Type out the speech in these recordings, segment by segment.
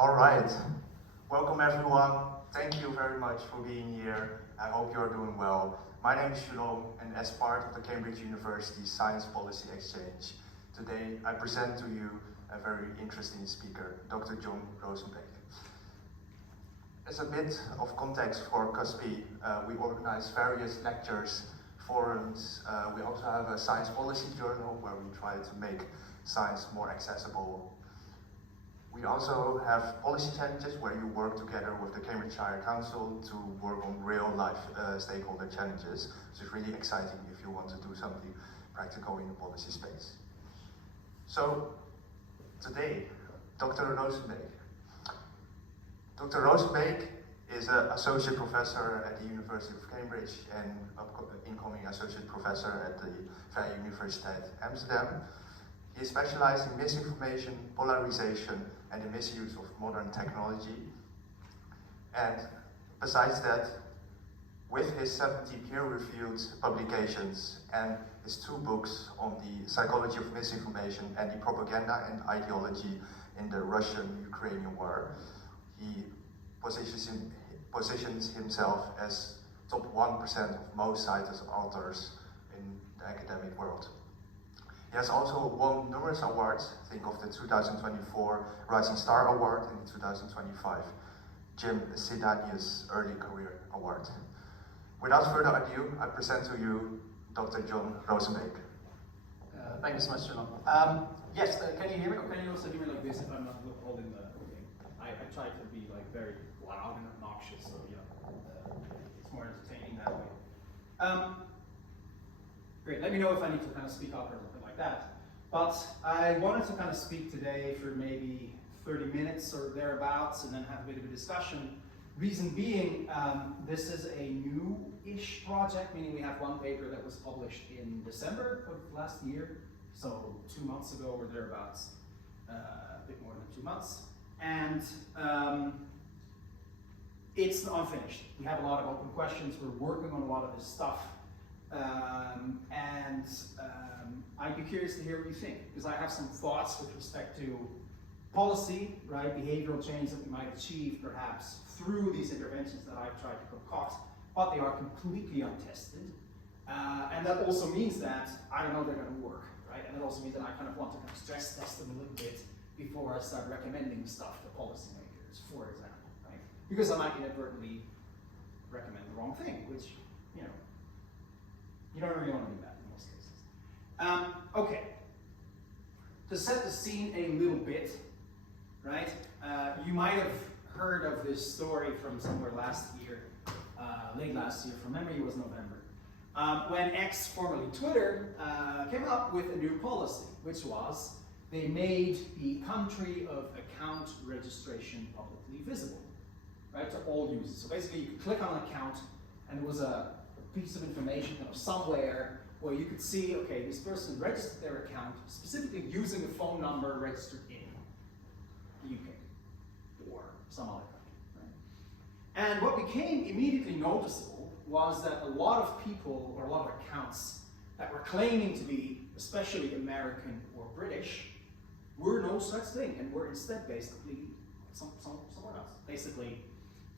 All right. Welcome everyone. Thank you very much for being here. I hope you're doing well. My name is Shulom, and as part of the Cambridge University Science Policy Exchange, today I present to you a very interesting speaker, Dr. John Rosenbeek. As a bit of context for CUSP, we organize various lectures, forums. We also have a science policy journal where we try to make science more accessible. We also have policy challenges where you work together with the Cambridgeshire Council to work on real-life stakeholder challenges, which is really exciting if you want to do something practical in the policy space. So, today, Dr. Rosenbeek. Dr. Rosenbeek is an associate professor at the University of Cambridge and incoming associate professor at the Vrije Universiteit Amsterdam. He is specialized in misinformation, polarization, and the misuse of modern technology. And besides that, with his 70 peer-reviewed publications and his 2 books on the psychology of misinformation and the propaganda and ideology in the Russian-Ukrainian war, he positions himself as top 1% of most cited authors in the academic world. He has also won numerous awards. Think of the 2024 Rising Star Award and the 2025 Jim Sidanius Early Career Award. Without further ado, I present to you Dr. John Rosenbeek. Thank you so much, John. Yes, can you hear me? Or can you also hear me like this if I'm not holding the thing? I try to be like very loud and obnoxious, so it's more entertaining that way. Great, let me know if I need to kind of speak up or something like that. But I wanted to kind of speak today for maybe 30 minutes or thereabouts and then have a bit of a discussion. Reason being, this is a new-ish project, meaning we have one paper that was published in December of last year, so 2 months ago or thereabouts, a bit more than 2 months. And it's unfinished. We have a lot of open questions. We're working on a lot of this stuff. I'd be curious to hear what you think, because I have some thoughts with respect to policy, right, behavioral change that we might achieve perhaps through these interventions that I've tried to concoct, but they are completely untested. And that also means that I don't know they're going to work, right? And that also means that I kind of want to kind of stress test them a little bit before I start recommending stuff to policymakers, for example, right? Because I might inadvertently recommend the wrong thing, which, you know, you don't really want to do that in most cases. Okay, to set the scene a little bit, right? You might have heard of this story from somewhere last year, late last year, from memory it was November, when X, formerly Twitter, came up with a new policy, which was they made the country of account registration publicly visible, right, to all users. So basically you could click on an account and there was a piece of information kind of somewhere where you could see, okay, this person registered their account specifically using a phone number registered in the UK or some other country, right? And what became immediately noticeable was that a lot of people, or a lot of accounts that were claiming to be especially American or British, were no such thing and were instead basically somewhere else. Basically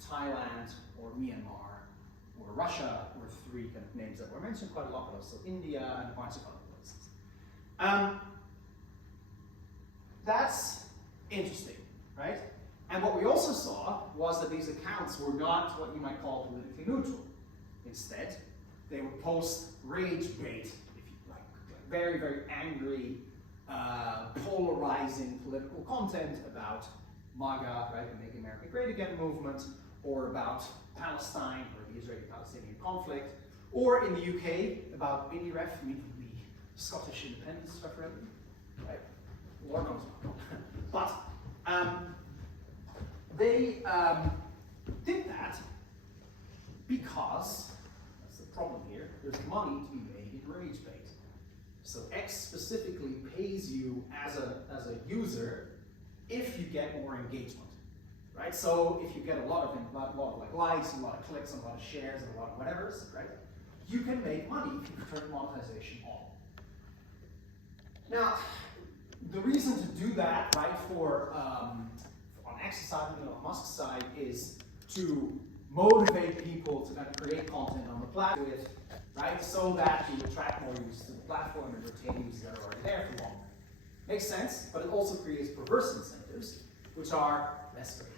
Thailand or Myanmar or Russia were 3 kind of names that were mentioned quite a lot, but also India and a bunch of other places. That's interesting, right? And what we also saw was that these accounts were not what you might call politically neutral. Instead, they would post rage bait, if you like very, very angry, polarizing political content about MAGA, right, the Make America Great Again movement, or about Palestine or the Israeli-Palestinian conflict, or in the UK about INDIREF, the Scottish independence referendum, right? Lord knows. But they did that because, that's the problem here, there's money to be made in rage bait. So X specifically pays you as a user if you get more engagement. Right? So if you get a lot of like likes, a lot of clicks, and a lot of shares, and a lot of whatever's, right? You can make money if you turn monetization on. Now, the reason to do that, right, for on X's side, on Elon Musk's side, is to motivate people to kind of create content on the platform, right? So that you attract more users to the platform and retain users that are already there for longer. Makes sense, but it also creates perverse incentives, which are less great.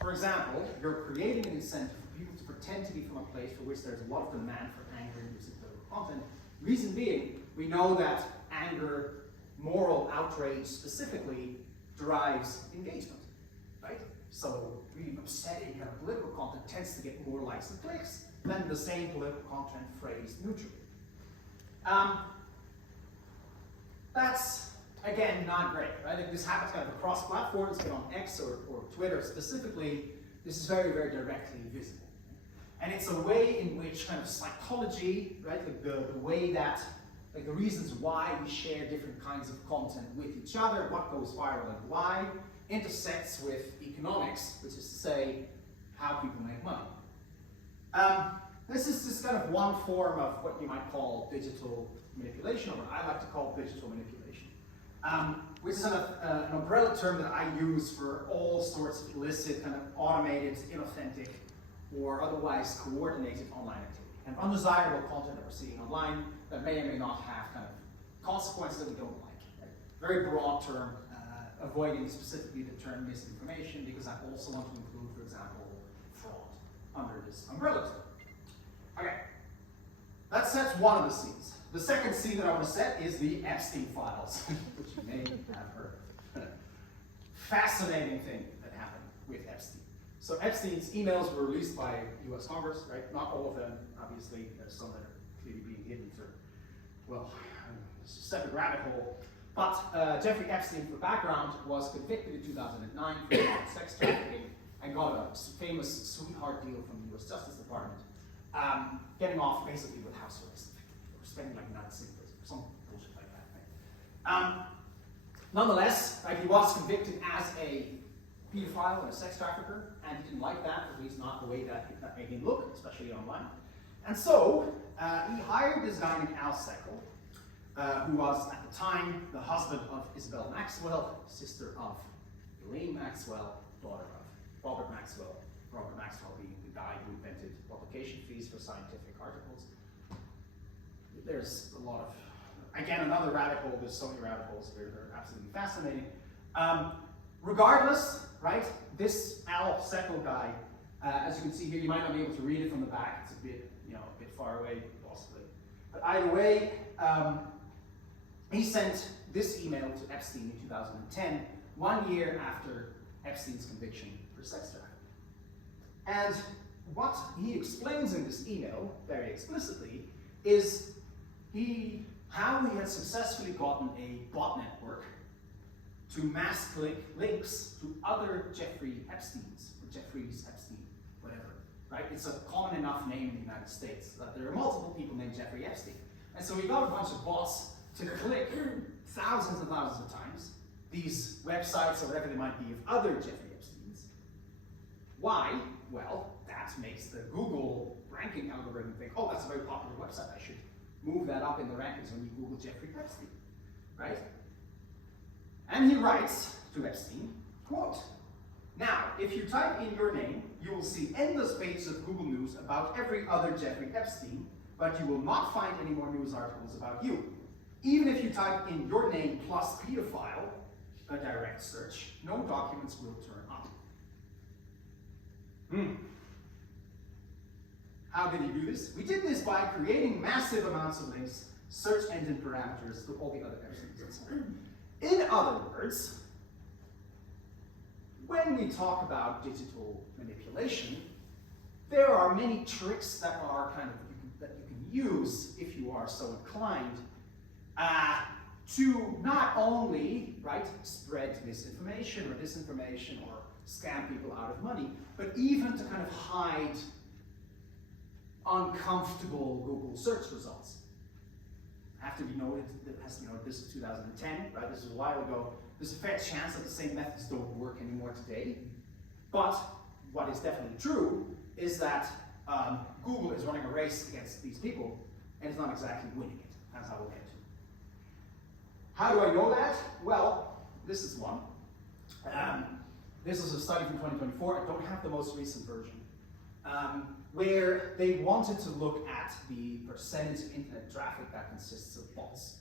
For example, you're creating an incentive for people to pretend to be from a place for which there's a lot of demand for anger-inducing political content. Reason being, we know that anger, moral outrage specifically, drives engagement, right? So really upsetting kind of political content tends to get more likes and clicks than the same political content phrased neutrally. That's, again, not great, right? If this happens kind of across platforms, but on X or Twitter specifically, this is very, very directly visible. And it's a way in which kind of psychology, right, like the way that, like the reasons why we share different kinds of content with each other, what goes viral and why, intersects with economics, which is to say, how people make money. This is just kind of one form of what you might call digital manipulation, or what I like to call digital manipulation, which is an umbrella term that I use for all sorts of illicit, kind of automated, inauthentic, or otherwise coordinated online activity, and undesirable content that we're seeing online that may or may not have kind of consequences that we don't like. Right? Very broad term, avoiding specifically the term misinformation, because I also want to include, for example, fraud under this umbrella term. Okay, that sets one of the C's. The second C that I want to set is the Epstein files, which you may have heard. Fascinating thing that happened with Epstein. So Epstein's emails were released by US Congress, right? Not all of them, obviously. There's some that are clearly being hidden for, well, it's a separate rabbit hole. But Jeffrey Epstein, for background, was convicted in 2009 for sex trafficking and got a famous sweetheart deal from the US Justice Department, getting off basically with house arrest, or spending like 9 days in prison, or some bullshit like that, right? Nonetheless, right, he was convicted as a pedophile and a sex trafficker, and he didn't like that, at least not the way that made him look, especially online. And so, he hired this guy named Al Seckel, who was at the time the husband of Isabel Maxwell, sister of Elaine Maxwell, daughter of Robert Maxwell. Robert Maxwell being the guy who invented publication fees for scientific articles. There's a lot of, again, another rabbit hole. There's so many rabbit holes here that are absolutely fascinating. Regardless, right, this Al Seckel guy, as you can see here, you might not be able to read it from the back. It's a bit, a bit far away, possibly. But either way, he sent this email to Epstein in 2010, 1 year after Epstein's conviction for sex trafficking. And what he explains in this email, very explicitly, is how he had successfully gotten a bot network to mass click links to other Jeffrey Epsteins, or Jeffries Epstein, whatever, right? It's a common enough name in the United States that there are multiple people named Jeffrey Epstein. And so he got a bunch of bots to click thousands and thousands of times these websites or whatever they might be of other Jeffrey Epsteins. Why? Well, that makes the Google ranking algorithm think, oh, that's a very popular website, I should move that up in the rankings when you Google Jeffrey Epstein, right? And he writes to Epstein, quote, now, if you type in your name, you will see endless pages of Google News about every other Jeffrey Epstein, but you will not find any more news articles about you. Even if you type in your name plus pedophile, a direct search, no documents will turn up. How did he do this? We did this by creating massive amounts of links, search engine parameters to all the other Epsteins and so on. In other words, when we talk about digital manipulation, there are many tricks that are that you can use if you are so inclined to not only spread misinformation or disinformation or scam people out of money, but even to kind of hide uncomfortable Google search results. Have to be noted that this is 2010, right? This is a while ago. There's a fair chance that the same methods don't work anymore today. But what is definitely true is that Google is running a race against these people and is not exactly winning it, as I will get to. How do I know that? Well, this is one. This is a study from 2024. I don't have the most recent version. Where they wanted to look at the percentage of internet traffic that consists of bots.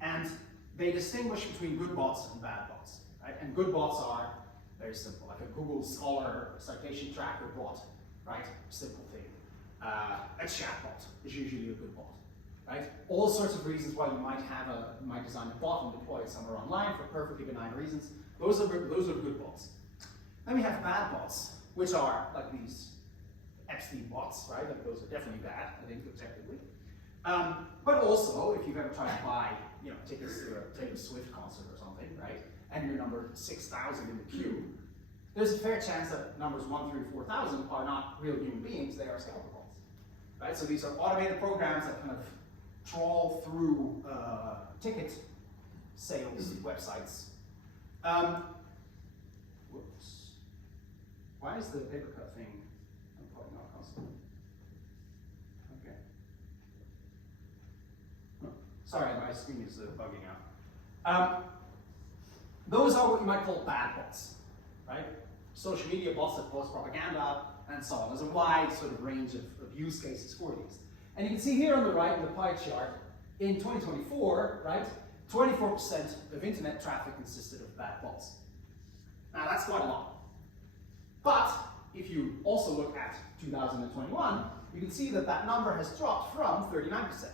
And they distinguish between good bots and bad bots. Right? And good bots are very simple, like a Google Scholar citation tracker bot, right? Simple thing. A chatbot is usually a good bot, right? All sorts of reasons why you might design a bot and deploy it somewhere online for perfectly benign reasons. Those are good bots. Then we have bad bots, which are like these Epstein bots, right? Like those are definitely bad, I think, objectively. But also, if you've ever tried to buy, tickets to a Taylor Swift concert or something, right? And you're number 6,000 in the queue, there's a fair chance that numbers 1 through 4,000 are not real human beings, they are scalper bots, right? So these are automated programs that kind of trawl through ticket sales websites. Whoops. Why is the paper cut thing probably not constantly? Okay. Oh, sorry, my screen is bugging out. Those are what you might call bad bots, right? Social media bots that post propaganda and so on. There's a wide sort of range of use cases for these. And you can see here on the right in the pie chart, in 2024, right, 24% of internet traffic consisted of bad bots. Now that's quite a lot. But if you also look at 2021, you can see that that number has dropped from 39%,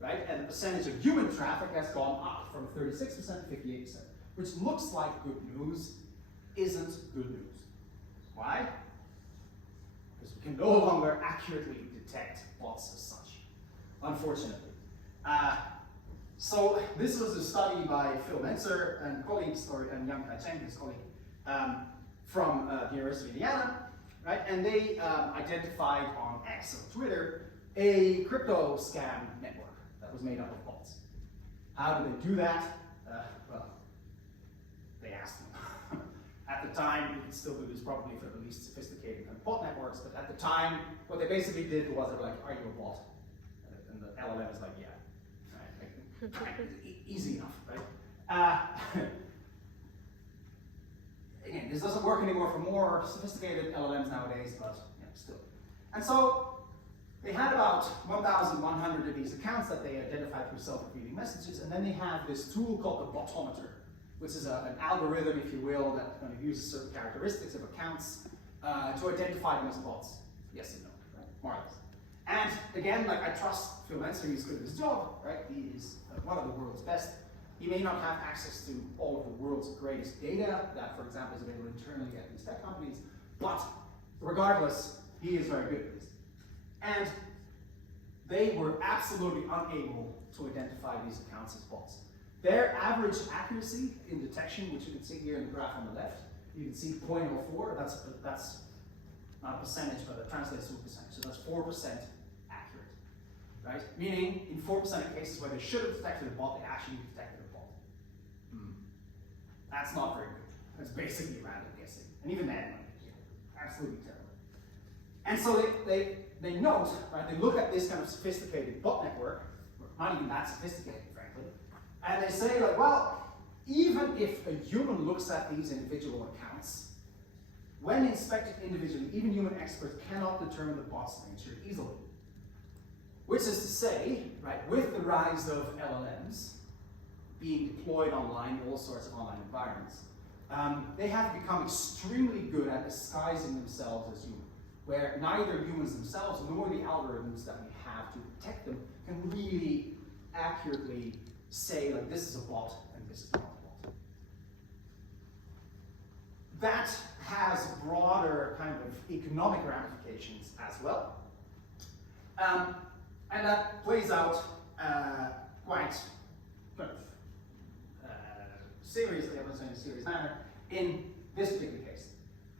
right? And the percentage of human traffic has gone up from 36% to 58%, which looks like good news, isn't good news. Why? Because we can no longer accurately detect bots as such, unfortunately. So this was a study by Phil Mentzer and colleagues, and Yang Kai Cheng, his colleague, from the University of Indiana, right? And they identified on X, or Twitter, a crypto scam network that was made up of bots. How did they do that? Well, they asked them. At the time, you can still do this probably for the least sophisticated kind of bot networks, but at the time, what they basically did was they were like, are you a bot? And the LLM is like, yeah. Right? Easy enough, right? Again, this doesn't work anymore for more sophisticated LLMs nowadays, but still. And so they had about 1,100 of these accounts that they identified through self-repeating messages, and then they have this tool called the botometer, which is an algorithm, if you will, that kind of uses certain characteristics of accounts to identify them as bots. Yes and no, right? More or less. And again, like I trust Phil Mentzer, he's good at his job, right? He is one of the world's best. He may not have access to all of the world's greatest data that, for example, is available internally at these tech companies, but regardless, he is very good at this. And they were absolutely unable to identify these accounts as bots. Their average accuracy in detection, which you can see here in the graph on the left, you can see 0.04, that's not a percentage, but it translates to a percentage, so that's 4% accurate, right? Meaning, in 4% of cases where they should have detected a bot, they actually detected a bot. That's not very good. That's basically random guessing. And even then, absolutely terrible. And so they note, right, they look at this kind of sophisticated bot network, not even that sophisticated, frankly, and they say, like, well, even if a human looks at these individual accounts, when inspected individually, even human experts cannot determine the bot's nature easily. Which is to say, right, with the rise of LLMs being deployed online in all sorts of online environments, they have become extremely good at disguising themselves as human, where neither humans themselves nor the algorithms that we have to detect them can really accurately say, like, this is a bot and this is not a bot. That has broader kind of economic ramifications as well. And that plays out quite kind of seriously, I would say in a serious manner, in this particular case,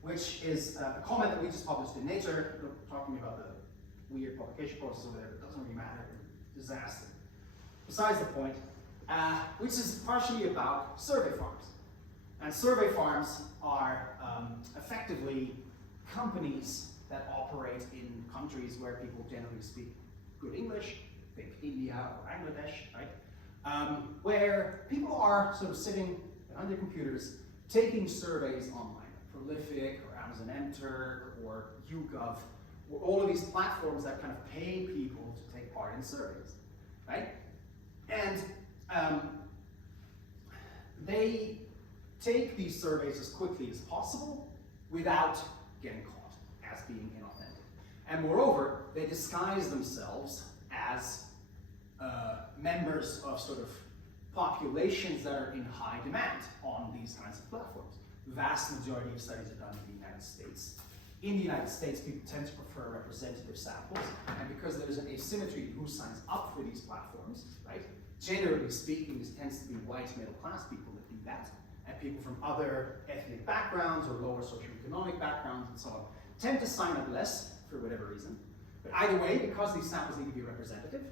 which is a comment that we just published in Nature, talking about the weird publication process over there, it doesn't really matter, disaster. Besides the point, which is partially about survey farms. And survey farms are effectively companies that operate in countries where people generally speak good English, think India or Bangladesh, right? Where people are sort of sitting behind their computers taking surveys online, Prolific or Amazon Enter or YouGov, or all of these platforms that kind of pay people to take part in surveys, right? And they take these surveys as quickly as possible without getting caught as being inauthentic. And moreover, they disguise themselves as members of sort of populations that are in high demand on these kinds of platforms. The vast majority of studies are done in the United States. In the United States, people tend to prefer representative samples, and because there's an asymmetry in who signs up for these platforms, right? Generally speaking, this tends to be white middle-class people that do that, and people from other ethnic backgrounds or lower socioeconomic backgrounds and so on tend to sign up less for whatever reason. But either way, because these samples need to be representative,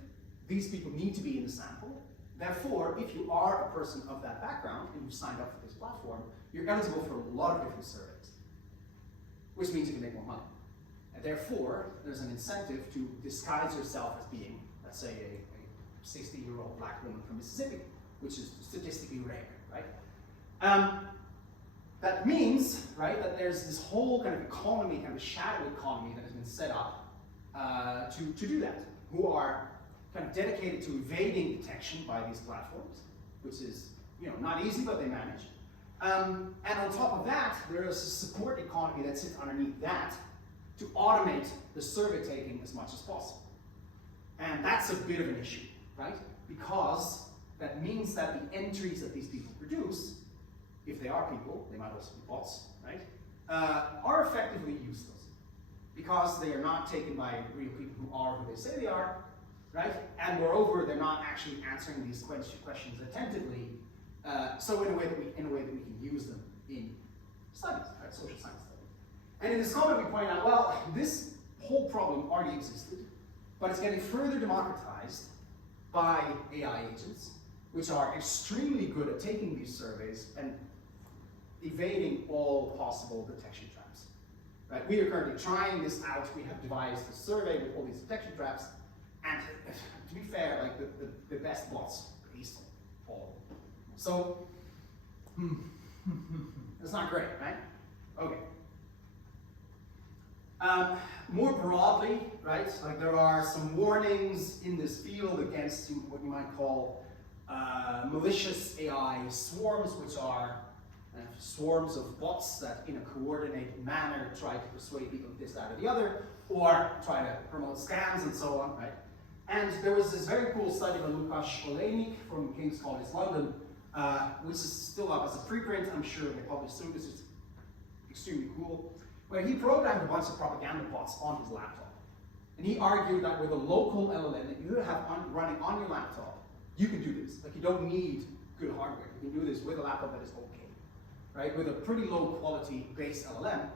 these people need to be in the sample. Therefore, if you are a person of that background and you've signed up for this platform, you're eligible for a lot of different surveys, which means you can make more money. And therefore, there's an incentive to disguise yourself as being, let's say, a 60-year-old black woman from Mississippi, which is statistically rare, right? That means, right, that there's this whole kind of economy, kind of shadow economy that has been set up to do that, who are kind of dedicated to evading detection by these platforms, which is, not easy, but they manage. And on top of that, there is a support economy that sits underneath that to automate the survey taking as much as possible. And that's a bit of an issue, right? Because that means that the entries that these people produce, if they are people, they might also be bots, right? Are effectively useless because they are not taken by real people who are who they say they are, right? And moreover, they're not actually answering these questions attentively, so in a way that we can use them in studies, right? Social science studies. And in this comment, we point out, well, this whole problem already existed, but it's getting further democratized by AI agents, which are extremely good at taking these surveys and evading all possible detection traps. Right? We are currently trying this out. We have devised a survey with all these detection traps, and to be fair, like the best bots ace all of them. So, that's not great, right? Okay. More broadly, right, like there are some warnings in this field against what you might call malicious AI swarms, which are swarms of bots that in a coordinated manner try to persuade people this, that, or the other, or try to promote scams and so on, right? And there was this very cool study by Lukasz Olejnik from King's College London, which is still up as a preprint. I'm sure they publish soon. This is extremely cool, where he programmed a bunch of propaganda bots on his laptop. And he argued that with a local LLM that you have running on your laptop, you can do this. Like, you don't need good hardware. You can do this with a laptop that is okay, right? With a pretty low quality base LLM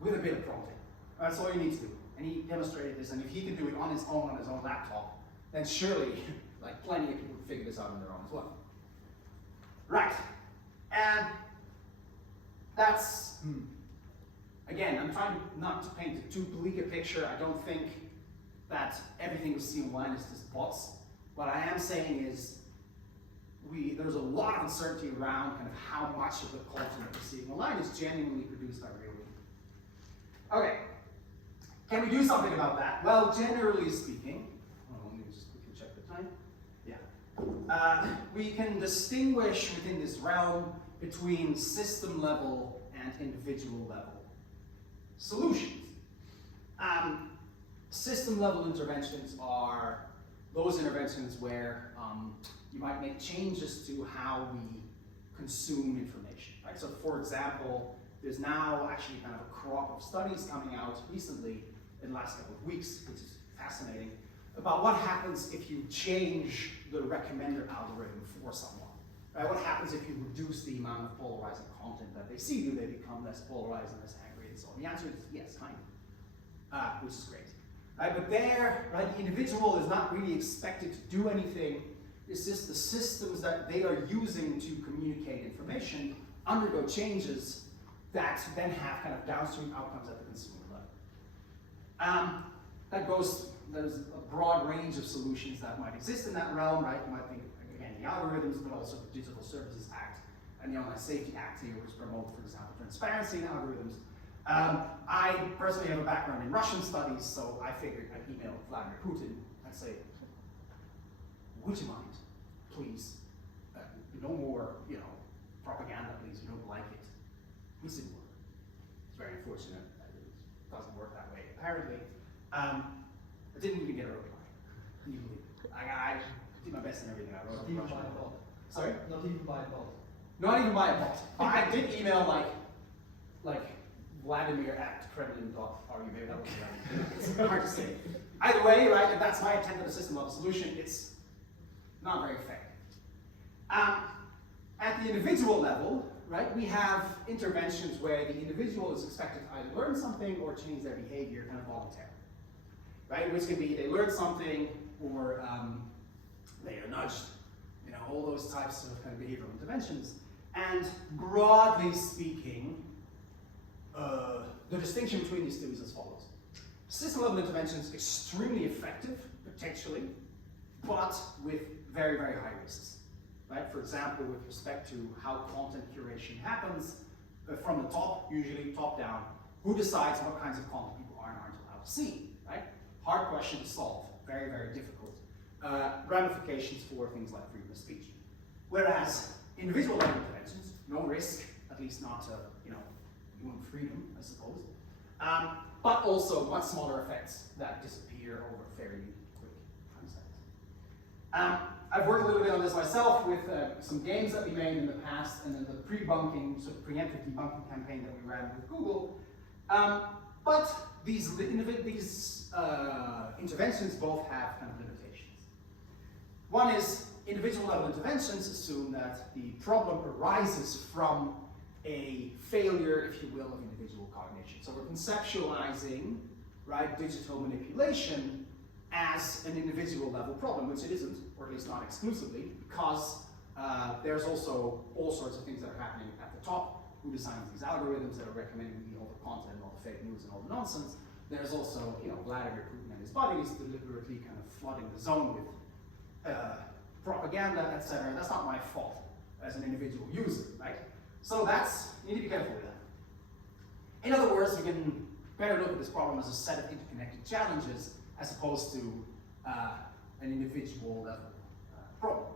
with a bit of prompting. That's all you need to do. And he demonstrated this, and if he can do it on his own laptop, then surely, like, plenty of people can figure this out on their own as well. Right. And that's, again, I'm trying not to paint a too bleak a picture. I don't think that everything we see online is just bots. What I am saying is there's a lot of uncertainty around kind of how much of the content that we're seeing online is genuinely produced by real people. Okay, can we do something about that? Well, generally speaking, let me just quickly check the time. Yeah. We can distinguish within this realm between system level and individual level solutions. System level interventions are those interventions where you might make changes to how we consume information, right? So for example, there's now actually kind of a crop of studies coming out recently in the last couple of weeks, which is fascinating, about what happens if you change the recommender algorithm for someone. Right? What happens if you reduce the amount of polarizing content that they see? Do they become less polarized and less angry and so on? The answer is yes, kind of, which is great. Right? But there, right, the individual is not really expected to do anything. It's just the systems that they are using to communicate information undergo changes that then have kind of downstream outcomes at the consumer level. There's a broad range of solutions that might exist in that realm, right? You might think, again, the algorithms, but also the Digital Services Act and the Online Safety Act here, which promote, for example, transparency in algorithms. I personally have a background in Russian studies, so I figured I'd email Vladimir Putin and say, would you mind, please, no more, propaganda, please, you don't like it. Whistleblower. It's very unfortunate that it doesn't work that way, apparently. I didn't even get a reply. Can you believe it? I did my best in everything I wrote. Not even by a bot. Sorry? Not even by a bot. Not even by a bot. I did email like Vladimir@Kremlin.ru. Maybe that was right. It's hard to say. Either way, right, if that's my attempt at a system level solution, it's not very effective. At the individual level, right, we have interventions where the individual is expected to either learn something or change their behavior kind of voluntarily. Right, which can be they learn something or they are nudged, all those types of kind of behavioral interventions. And broadly speaking, the distinction between these two is as follows. System level interventions extremely effective, potentially, but with very, very high risks. Right? For example, with respect to how content curation happens, from the top, usually top down, who decides what kinds of content people are and aren't allowed to see, right? Hard question to solve, very, very difficult. Ramifications for things like freedom of speech. Whereas individual level interventions, no risk, at least not to, human freedom, I suppose, but also much smaller effects that disappear over fairly quick time spans. I've worked a little bit on this myself with some games that we made in the past and then the pre-bunking, sort of preemptive debunking campaign that we ran with Google. But these interventions both have kind of limitations. One is individual level interventions assume that the problem arises from a failure, if you will, of individual cognition. So we're conceptualizing, right, digital manipulation as an individual level problem, which it isn't, or at least not exclusively, because there's also all sorts of things that are happening at the top. Who designs these algorithms that are recommending all the content, all the fake news, and all the nonsense? There's also, Vladimir Putin and his buddies deliberately kind of flooding the zone with propaganda, etc. That's not my fault as an individual user, right? So you need to be careful with that. In other words, we can better look at this problem as a set of interconnected challenges as opposed to an individual level problem.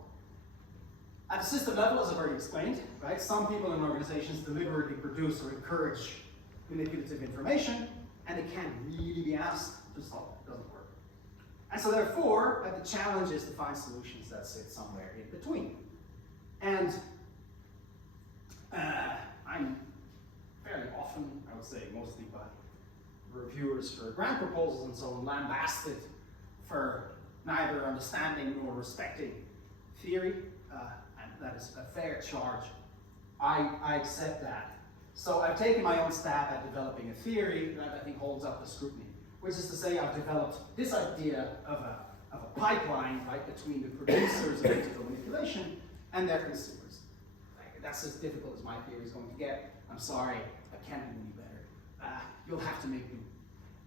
At the system level, as I've already explained, right, some people and organizations deliberately produce or encourage manipulative information, and it can't really be asked to stop it. It doesn't work. And so therefore, the challenge is to find solutions that sit somewhere in between. And I'm fairly often, I would say mostly by reviewers for grant proposals and so on, lambasted for neither understanding nor respecting theory, and that is a fair charge. I accept that. So I've taken my own stab at developing a theory that I think holds up to scrutiny, which is to say I've developed this idea of a pipeline, right, between the producers of digital manipulation and their consumers. That's as difficult as my theory is going to get. I'm sorry, I can't do any better. You'll have to make do.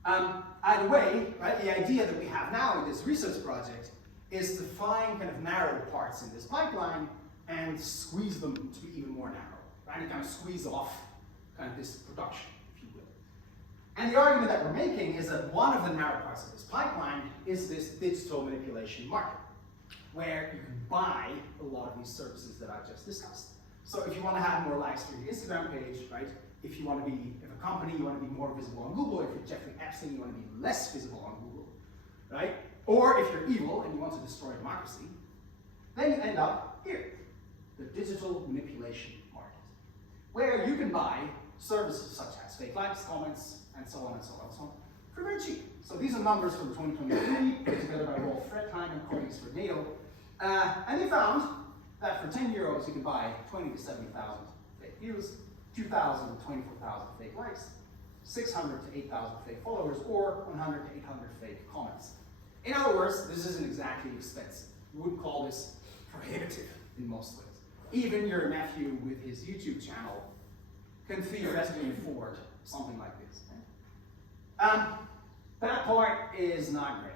Either way, right, the idea that we have now in this research project is to find kind of narrow parts in this pipeline and squeeze them to be even more narrow, right, and kind of squeeze off kind of this production, if you will. And the argument that we're making is that one of the narrow parts of this pipeline is this digital manipulation market, where you can buy a lot of these services that I just discussed. So if you want to have more likes for your Instagram page, right? If you want to be, if a company, you want to be more visible on Google. If you're Jeffrey Epstein, you want to be less visible on Google, right? Or if you're evil and you want to destroy democracy, then you end up here, the digital manipulation market, where you can buy services such as fake likes, comments, and so on and so on and so on, for very cheap. So these are numbers from 2023, put together by Rolf Fredheim and colleagues for NATO, and they found that for 10 euros you can buy 20 to 70,000 fake views, 2,000 to 24,000 fake likes, 600 to 8,000 fake followers, or 100 to 800 fake comments. In other words, this isn't exactly expensive. You wouldn't call this prohibitive in most ways. Even your nephew with his YouTube channel can theoretically afford something like this. That part is not great.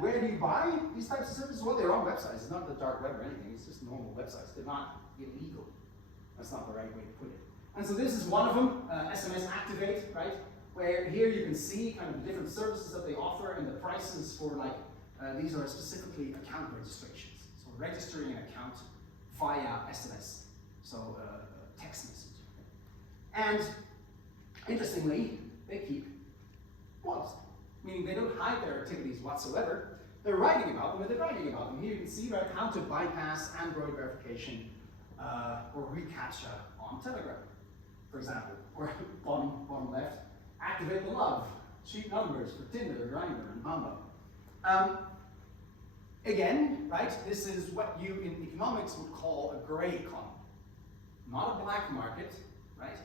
Where do you buy these types of services? Well, they're on websites. It's not the dark web or anything. It's just normal websites. They're not illegal. That's not the right way to put it. And so this is one of them, SMS Activate, right? Where here you can see kind of the different services that they offer and the prices for like, these are specifically account registrations. So registering an account via SMS, so text message. And interestingly, they keep blogs, meaning they don't hide their activities whatsoever. They're writing about them, and they're writing about them. Here you can see right, how to bypass Android verification or reCAPTCHA on Telegram, for example. Or bottom left, activate the love, cheap numbers for Tinder, Grindr, and Bumble. Again, right, this is what you in economics would call a gray economy. Not a black market, right?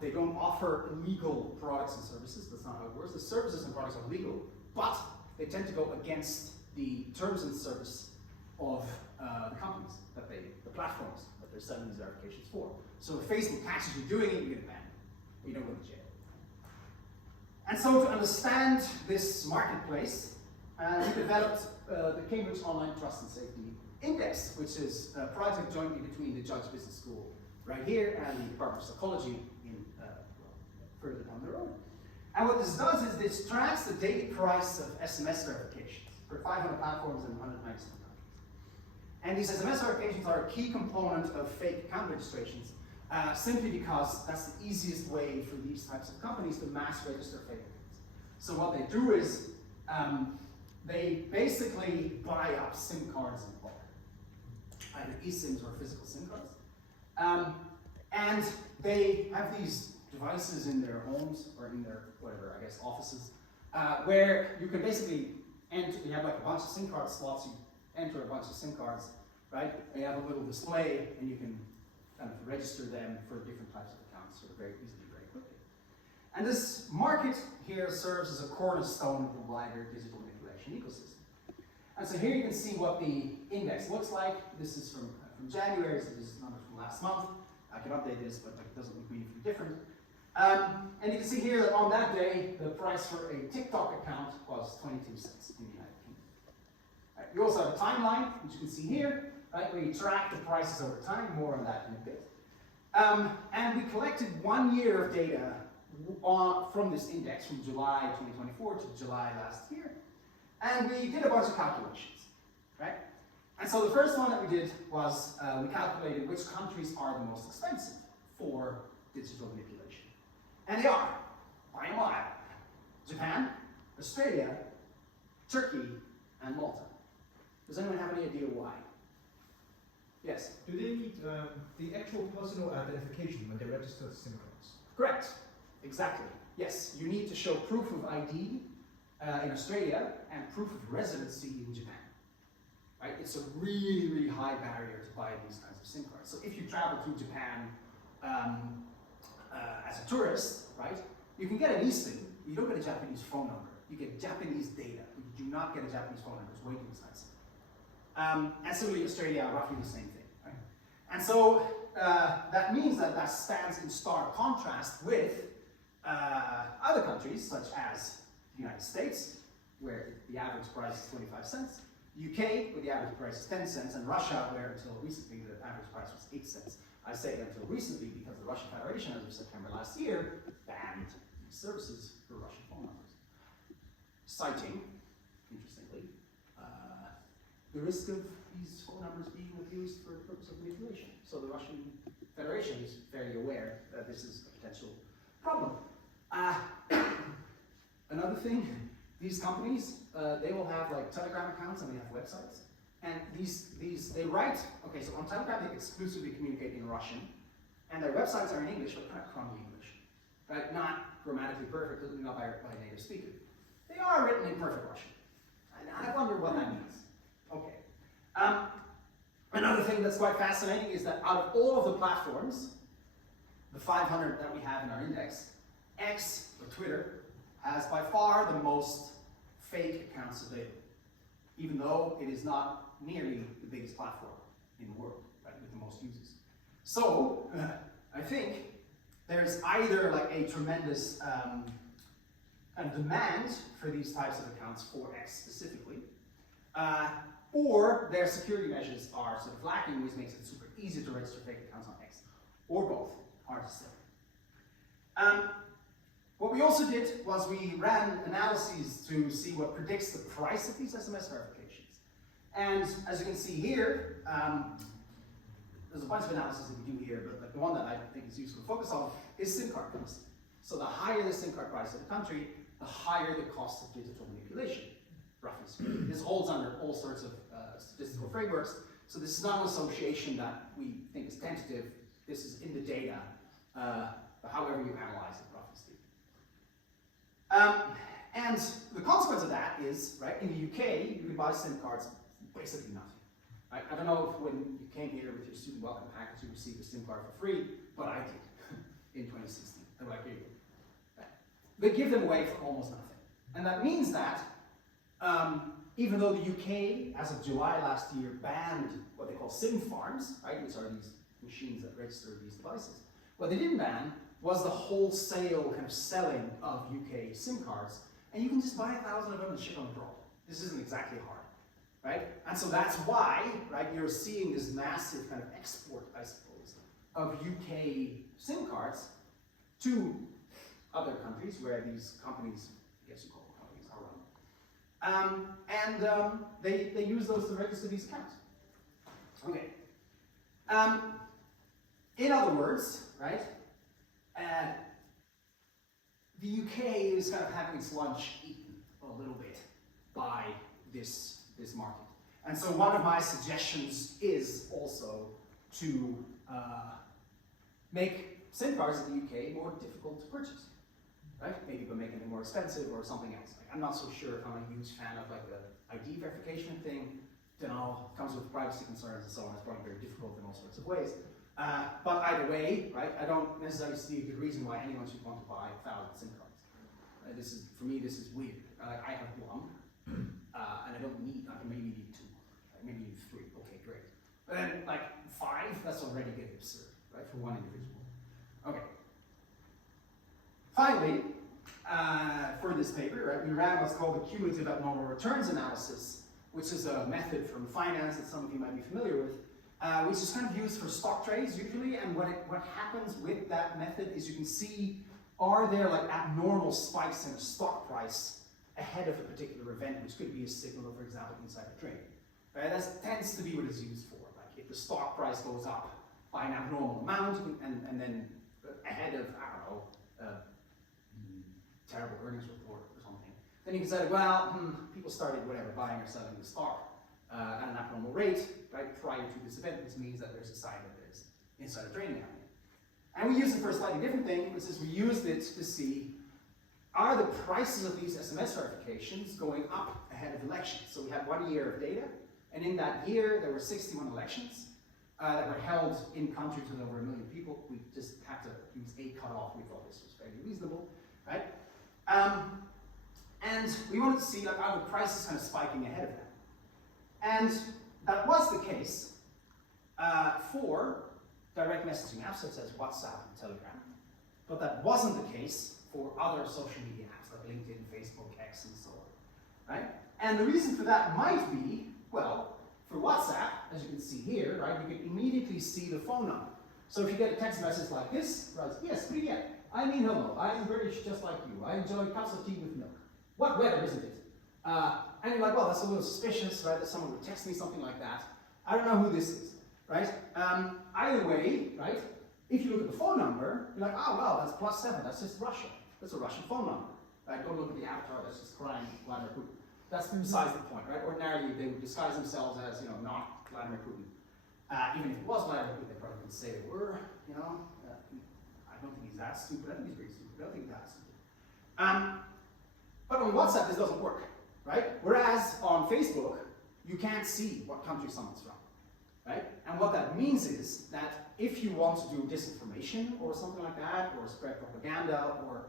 They don't offer illegal products and services, that's not how it works. The services and products are legal, but they tend to go against the terms and service of the companies, the platforms that they're selling these verifications for. So if Facebook catches you doing it, you get banned. You don't go to jail. And so to understand this marketplace, we developed the Cambridge Online Trust and Safety Index, which is a project jointly between the Judge Business School right here and the Department of Psychology further down the road. And what this does is this tracks the daily price of SMS verifications for 500 platforms in 197 countries. And these SMS verifications are a key component of fake account registrations, simply because that's the easiest way for these types of companies to mass register fake accounts. So what they do is they basically buy up SIM cards in bulk, either eSIMs or physical SIM cards. And they have these devices in their homes or in their, whatever, I guess, offices, where you can basically enter, you have like a bunch of SIM card slots, you enter a bunch of SIM cards, right? They have a little display and you can kind of register them for different types of accounts very easily, very quickly. And this market here serves as a cornerstone of the wider digital manipulation ecosystem. And so here you can see what the index looks like. This is from January, so this is numbers from last month. I can update this, but it doesn't look meaningfully different. And you can see here that on that day, the price for a TikTok account was 22 cents in the United Kingdom. Right, you also have a timeline, which you can see here, right, where you track the prices over time, more on that in a bit. And we collected 1 year of data from this index from July 2024 to July last year. And we did a bunch of calculations, right? And so the first one that we did was we calculated which countries are the most expensive for digital manipulation. And they are, by a mile, Japan, Australia, Turkey, and Malta. Does anyone have any idea why? Yes? Do they need the actual personal identification when they register SIM cards? Correct. Exactly. Yes, you need to show proof of ID in Australia and proof of residency in Japan. Right? It's a really, really high barrier to buy these kinds of SIM cards. So if you travel to Japan as a tourist, right, you can get an eSIM. You don't get a Japanese phone number. You get Japanese data. You do not get a Japanese phone number. It's way too expensive. And similarly, Australia, roughly the same thing. Right? And so that means that that stands in stark contrast with other countries, such as the United States, where the average price is 25 cents, UK, where the average price is 10 cents, and Russia, where until recently the average price was 8 cents. I say until recently because the Russian Federation, as of September last year, banned these services for Russian phone numbers, citing, interestingly, the risk of these phone numbers being abused for the purpose of manipulation. So the Russian Federation is very aware that this is a potential problem. Another thing, these companies, they will have like Telegram accounts and they have websites. And they write, okay, so on Telegram they exclusively communicate in Russian, and their websites are in English, but kind of crummy English. Right? Not grammatically perfect, not by a native speaker. They are written in perfect Russian. And I wonder what that means. Okay. Another thing that's quite fascinating is that out of all of the platforms, the 500 that we have in our index, X, or Twitter, has by far the most fake accounts available, even though it is not nearly the biggest platform in the world, right, with the most users. So, I think there's either like a tremendous demand for these types of accounts for X specifically, or their security measures are sort of lacking, which makes it super easy to register fake accounts on X, or both, hard to say. What we also did was we ran analyses to see what predicts the price of these SMS verifications. And as you can see here, there's a bunch of analysis that we do here, but like the one that I think is useful to focus on is SIM card price. So the higher the SIM card price of the country, the higher the cost of digital manipulation, roughly speaking. This holds under all sorts of statistical frameworks, so this is not an association that we think is tentative. This is in the data, however you analyze it, roughly speaking. And the consequence of that is, right, in the UK, you can buy SIM cards for basically nothing. Right? I don't know if when you came here with your student welcome package, you received a SIM card for free, but I did in 2016. They're like, here you go. Right? They give them away for almost nothing. And that means that even though the UK, as of July last year, banned what they call SIM farms, right, which are these machines that register these devices, what they didn't ban was the wholesale kind of selling of UK SIM cards, and you can just buy 1,000 of them and ship them abroad. This isn't exactly hard, right? And so that's why, right, you're seeing this massive kind of export, I suppose, of UK SIM cards to other countries where these companies, I guess you call them companies, are run. They use those to register these accounts. Okay. In other words, right, the UK is kind of having its lunch eaten a little bit by this market. And so one of my suggestions is also to make SIM cards in the UK more difficult to purchase, right? Maybe by making them more expensive or something else. Like, I'm not so sure if I'm a huge fan of like the ID verification thing. Then all comes with privacy concerns and so on. It's probably very difficult in all sorts of ways. But either way, right, I don't necessarily see a good reason why anyone should want to buy 1,000 SIM cards. This is, for me, this is weird. I have one, and I don't need, I maybe need two, maybe need three, okay, great. But then, like, 5, that's already getting absurd, right, for one individual. Okay. Finally, for this paper, right, we ran what's called the cumulative abnormal returns analysis, which is a method from finance that some of you might be familiar with, which is kind of used for stock trades usually, and what happens with that method is you can see, are there like abnormal spikes in a stock price ahead of a particular event, which could be a signal of, for example, insider trading. Right? That tends to be what it's used for. Like if the stock price goes up by an abnormal amount, and then ahead of, I don't know, terrible earnings report or something, then you can say, well, people started whatever, buying or selling the stock at an abnormal rate, right, prior to this event. This means that there's a sign that there's insider trading happening. And we use it for a slightly different thing, which is we used it to see, are the prices of these SMS verifications going up ahead of elections? So we had 1 year of data, and in that year there were 61 elections that were held in countries with over 1 million people. We just had to use a cutoff. We thought this was fairly reasonable, right? And we wanted to see, like, are the prices kind of spiking ahead of that? And that was the case for direct messaging apps such as WhatsApp and Telegram. But that wasn't the case for other social media apps like LinkedIn, Facebook, X, and so on, right? And the reason for that might be, well, for WhatsApp, as you can see here, right, you can immediately see the phone number. So if you get a text message like this, right, yes, привет, I mean hello, I'm British just like you, I enjoy cups of tea with milk. What weather, isn't it? And you're like, well, that's a little suspicious, right, that someone would text me something like that. I don't know who this is, right? Either way, right, if you look at the phone number, you're like, oh, well, that's +7, that's just Russia. That's a Russian phone number, right? Don't look at the avatar, that's just crying Vladimir Putin. That's besides the point, right? Ordinarily, they would disguise themselves as, not Vladimir Putin. Even if it was Vladimir Putin, they probably wouldn't say they were, I don't think he's that stupid. I think he's pretty stupid, but I don't think he's that stupid. But on WhatsApp, this doesn't work, right? Whereas on Facebook, you can't see what country someone's from, right? And what that means is that if you want to do disinformation or something like that, or spread propaganda, or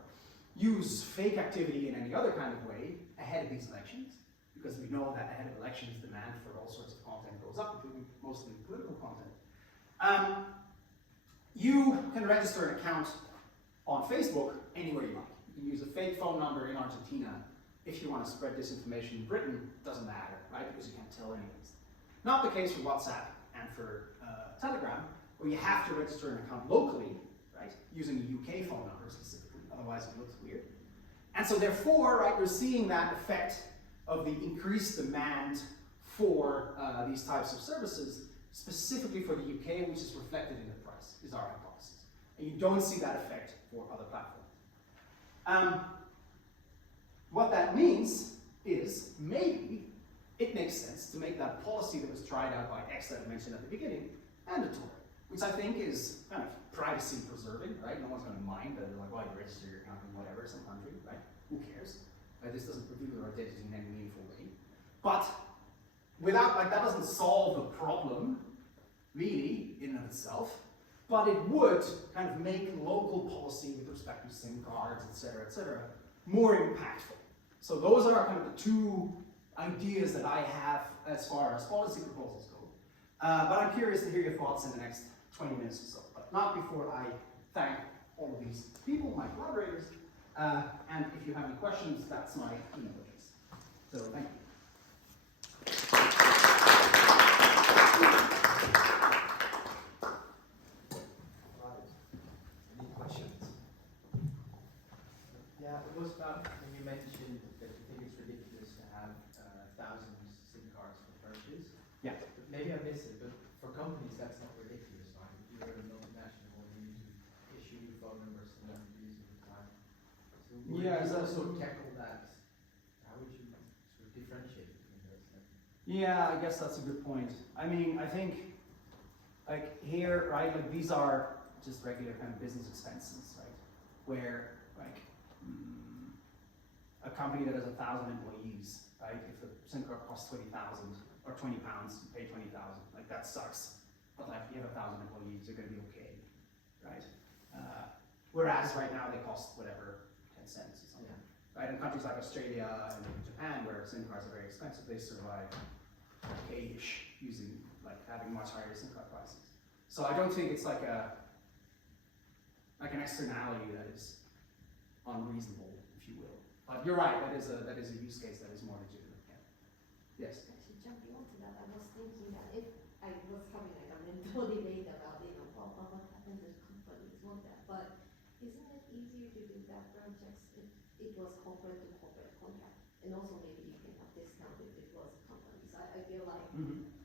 use fake activity in any other kind of way ahead of these elections, because we know that ahead of elections, demand for all sorts of content goes up, including mostly political content, you can register an account on Facebook anywhere you like. You can use a fake phone number in Argentina. If you want to spread disinformation in Britain, it doesn't matter, right? Because you can't tell anyways. Not the case for WhatsApp and for Telegram, where you have to register an account locally, right, using a UK phone number specifically, otherwise it looks weird. And so therefore, right, you're seeing that effect of the increased demand for these types of services, specifically for the UK, which is reflected in the price, is our hypothesis. And you don't see that effect for other platforms. What that means is maybe it makes sense to make that policy that was tried out by X that I mentioned at the beginning mandatory, which I think is kind of privacy preserving, right? No one's going to mind that they're like, well, you register your account in whatever, some country, right? Who cares? Right? This doesn't reveal your identity in any meaningful way. But without, like, that doesn't solve the problem, really, in and of itself, but it would kind of make local policy with respect to SIM cards, et cetera, more impactful. So those are kind of the two ideas that I have as far as policy proposals go. But I'm curious to hear your thoughts in the next 20 minutes or so, but not before I thank all of these people, my collaborators, and if you have any questions, that's my email address. So thank you. Any questions? Yeah, it was about when you mentioned that you think it's ridiculous to have thousands SIM cards for purchase. Yeah. But maybe I missed it, but for companies that's not ridiculous, right? If you're a multinational, you need to issue new phone numbers to them to use at the time. So would Yeah, you so- also tackle that? How would you sort of differentiate between those things? Yeah, I guess that's a good point. I mean, I think, like here, right, like these are just regular kind of business expenses, right? Where, like, a company that has 1,000 employees, right? If the SIM card costs 20,000 or 20 pounds, you pay 20,000. Like that sucks. But like you have 1,000 employees, you're gonna be okay, right? Whereas right now they cost whatever 10 cents or something, right? In countries like Australia and Japan, where SIM cards are very expensive, they survive okay-ish using like having much higher SIM card prices. So I don't think it's like an externality that is unreasonable, if you will. But you're right, that is a use case that is more legitimate. Yeah. Yes. Actually, jumping onto that, I was thinking that if I was having like a mental debate about, what happens if companies want that, but isn't it easier to do background checks if it was corporate to corporate contract? And also maybe you can have discount if it was companies. I feel like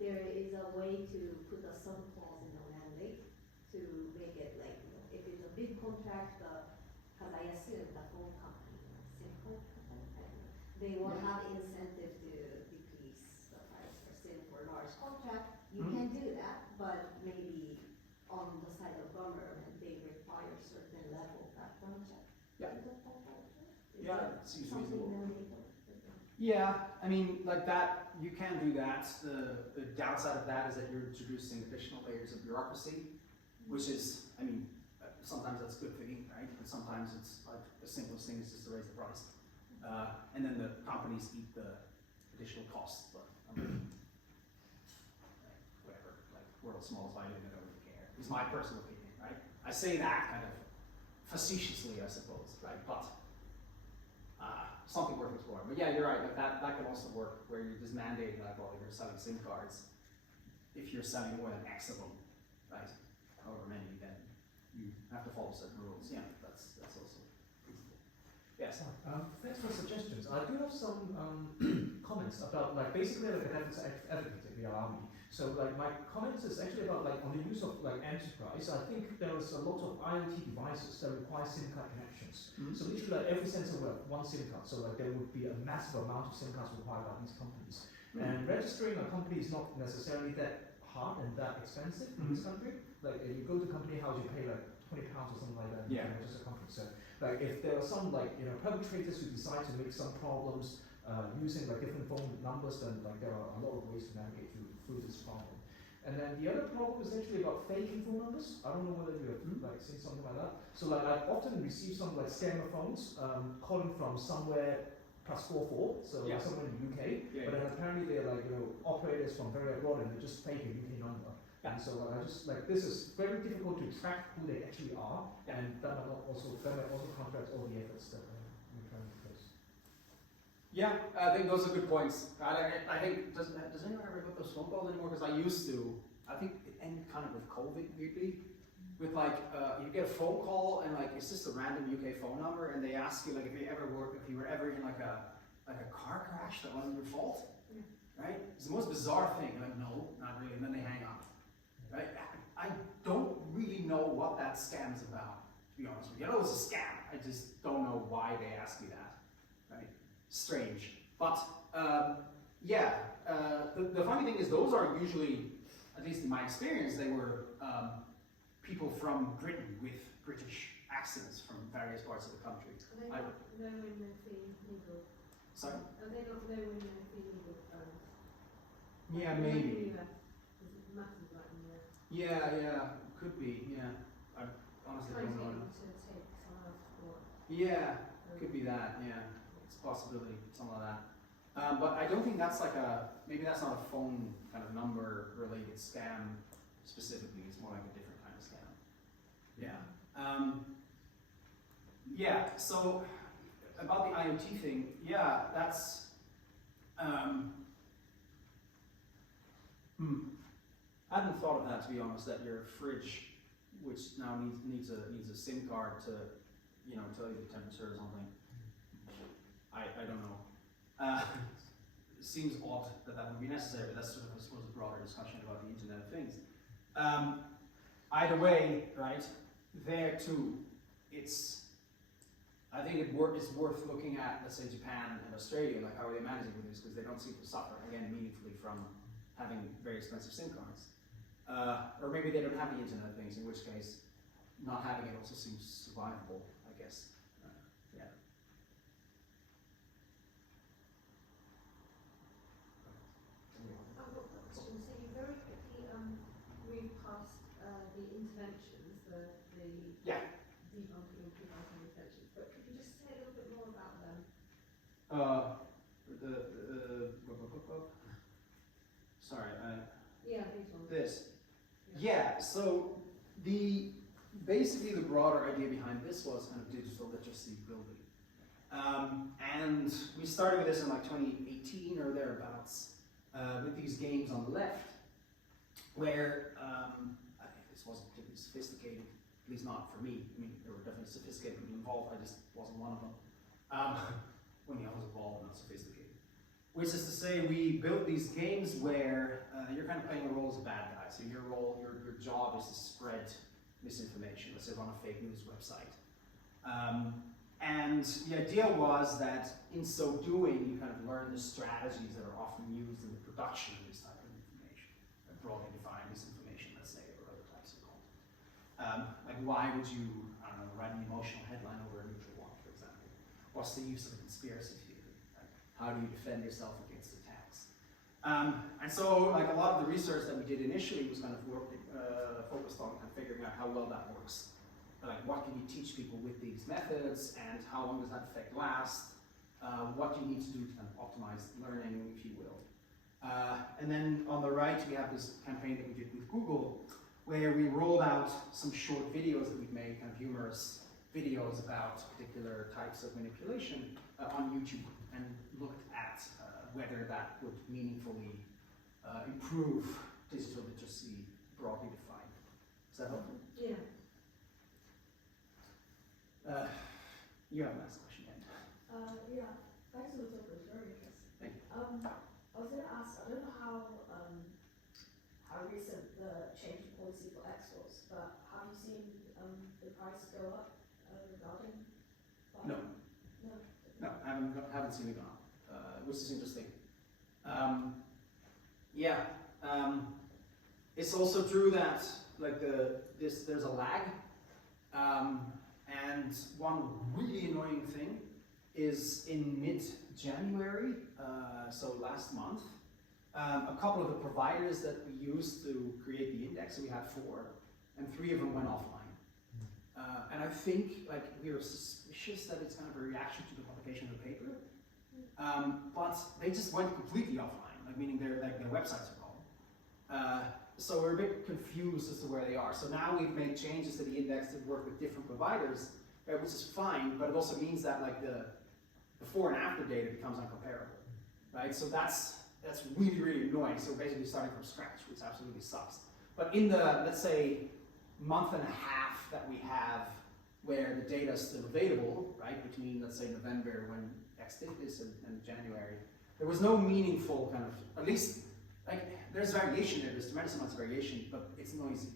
there is a way to put a sub clause in the mandate to make it like, if it's a big contract, because I assume the phone company, SIM card company, I don't know, they will have incentive to decrease the price for SIM for large contract. You can do that, but maybe on the side of government, they require certain level of background check. Yeah. Is that possible? Is Yeah, that it seems something reasonable. mandatory? Yeah, I mean, like that, you can do that. The downside of that is that you're introducing additional layers of bureaucracy, which is, I mean, sometimes that's a good thing, right? And sometimes it's like the simplest thing is just to raise the price. And then the companies eat the additional costs, but whatever, like world's smallest vitamin, I don't really care. It's my personal opinion, right? I say that kind of facetiously, I suppose, right? But something worth exploring. But yeah, you're right, like that can also work where you're just mandating like, well, if you're selling SIM cards, if you're selling more than X of them, right? However many, then you have to follow certain rules. Yeah, that's also reasonable. Yes. Thanks for suggestions. I do have some comments about like basically like an advocate in the army. So like my comments is actually about like on the use of like enterprise. I think there is a lot of IoT devices that require SIM card connections. So literally like every sensor will have one SIM card. So like there would be a massive amount of SIM cards required by these companies. And registering a company is not necessarily that hard and that expensive in this country. Like if you go to company house, you pay like £20 or something like that. And you can register a company. So like if there are some like perpetrators who decide to make some problems using like different phone numbers, then like there are a lot of ways to navigate through this problem. And then the other problem is actually about faking phone numbers. I don't know whether you have like seen something like that. So like I've often received some like scammer phones calling from somewhere +44, so like somewhere in the UK. But then apparently they're like operators from very abroad and they're just fake a UK number. And so like I just like this is very difficult to track who they actually are, and that might also contract all the efforts that we're trying to place. Yeah, I think those are good points. I think, does anyone ever get those phone calls anymore? Because I used to. I think it ended kind of with COVID, weirdly. With like, you get a phone call and like, it's just a random UK phone number and they ask you like if you were ever in like a car crash that wasn't your fault, right? It's the most bizarre thing. You're like, no, not really, and then they hang up, right? I don't really know what that scam's about, to be honest with you. I know it's a scam. I just don't know why they ask me that, right? Strange, but yeah. The funny thing is, those are usually, at least in my experience, they were people from Britain with British accents from various parts of the country. Are they not known in their legal? Sorry? Are they not known in their legal terms? Yeah, Like in maybe. the US, because it matters like in the US. Yeah, could be. Yeah, I honestly Trying don't to get know. them to take someone else to court. Yeah, could be that. Yeah, it's a possibility, something like that. But I don't think that's like maybe that's not a phone kind of number related scam specifically. It's more like a different kind of scam. Yeah. Yeah. So about the IoT thing, yeah, that's. I hadn't thought of that, to be honest. That your fridge, which now needs a SIM card to, you know, tell you the temperature or something. I don't know. Seems odd that would be necessary, but that's sort of, I suppose, a broader discussion about the Internet of Things. Either way, right, there too, I think it's worth looking at, let's say, Japan and Australia, like how are they managing with this, because they don't seem to suffer, again, meaningfully from having very expensive SIM cards. Or maybe they don't have the Internet of Things, in which case, not having it also seems survivable, I guess. Yeah. I've got a question. So you very quickly moved past the interventions, the Yeah. debunking and debunking interventions, but could you just say a little bit more about them? Sorry, Yeah, these ones. this. Yeah, so basically the broader idea behind this was kind of digital literacy building. And we started with this in like 2018 or thereabouts, with these games on the left, where I think this wasn't particularly sophisticated, at least not for me. I mean, there were definitely sophisticated people involved, I just wasn't one of them. When I was involved, not sophisticated. Which is to say, we built these games where you're kind of playing a role as a bad guy. So your job is to spread misinformation, let's say run a fake news website. And the idea was that in so doing, you kind of learn the strategies that are often used in the production of this type of information, broadly defined misinformation, let's say, or other types of content. Like why would you, I don't know, write an emotional headline over a neutral one, for example? What's the use of a conspiracy theory? Right? How do you defend yourself against attacks? And so, like a lot of the research that we did initially was kind of focused on kind of figuring out how well that works. Like, what can you teach people with these methods, and how long does that effect last? What do you need to do to kind of optimize learning, if you will? And then on the right, we have this campaign that we did with Google, where we rolled out some short videos that we've made, kind of humorous videos about particular types of manipulation on YouTube, and looked at whether that would meaningfully improve digital literacy broadly defined. Is that helpful? Yeah. You have a last question, then. Yeah, thanks for the talk, it was very interesting. Thank you. I was going to ask, I don't know how recent the change in policy for X was, but have you seen the price go up regarding? No. No. No, I haven't seen it go up, which is interesting. It's also true that like there's a lag, and one really annoying thing is in mid-January, so last month, a couple of the providers that we used to create the index, so we had 4, and 3 of them went offline. And I think like we were suspicious that it's kind of a reaction to the publication of the paper, but they just went completely offline, like meaning their websites are gone. So we're a bit confused as to where they are. So now we've made changes to the index to work with different providers, which is fine, but it also means that like before and after data becomes uncomparable, right? So that's really, really annoying. So basically starting from scratch, which absolutely sucks. But in the, let's say, month and a half that we have where the data is still available, right, between, let's say, November when X did this and January, there was no meaningful kind of, at least, like, there's variation there, there's tremendous amounts of variation, but it's noisy.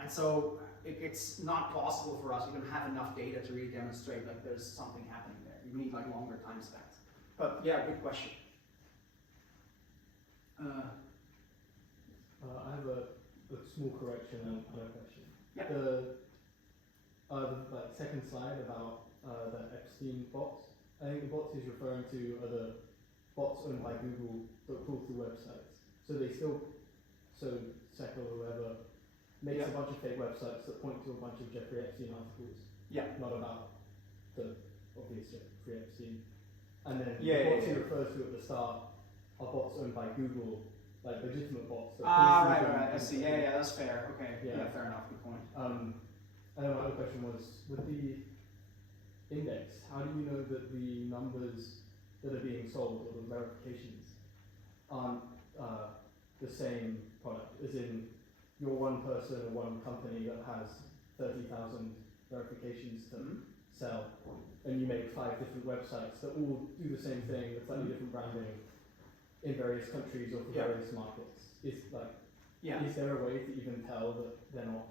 And so it's not possible for us, we don't have enough data to really demonstrate like there's something happening there. You need like longer time spans. But yeah, good question. I have a small correction and a question. Yeah. The like second slide about the Epstein bots. I think the bots is referring to the bots owned by Google that crawl through websites. So they still, so Seco or whoever makes a bunch of fake websites that point to a bunch of Jeffrey Epstein articles. Yeah. Not about the obvious Jeffrey Epstein. And then Yeah, the bots yeah, he refers to at the start are bots owned by Google, like legitimate bots. That Right, I see. Yeah, that's fair. Okay, Yeah. fair enough, good point. And then my other question was, with the index, how do you know that the numbers that are being sold or the verifications aren't the same product? As in, you're one person or one company that has 30,000 verifications to sell, and you make 5 different websites that all do the same thing with slightly different branding in various countries or for Yeah. various markets. Is Yeah. is there a way to even tell that they're not?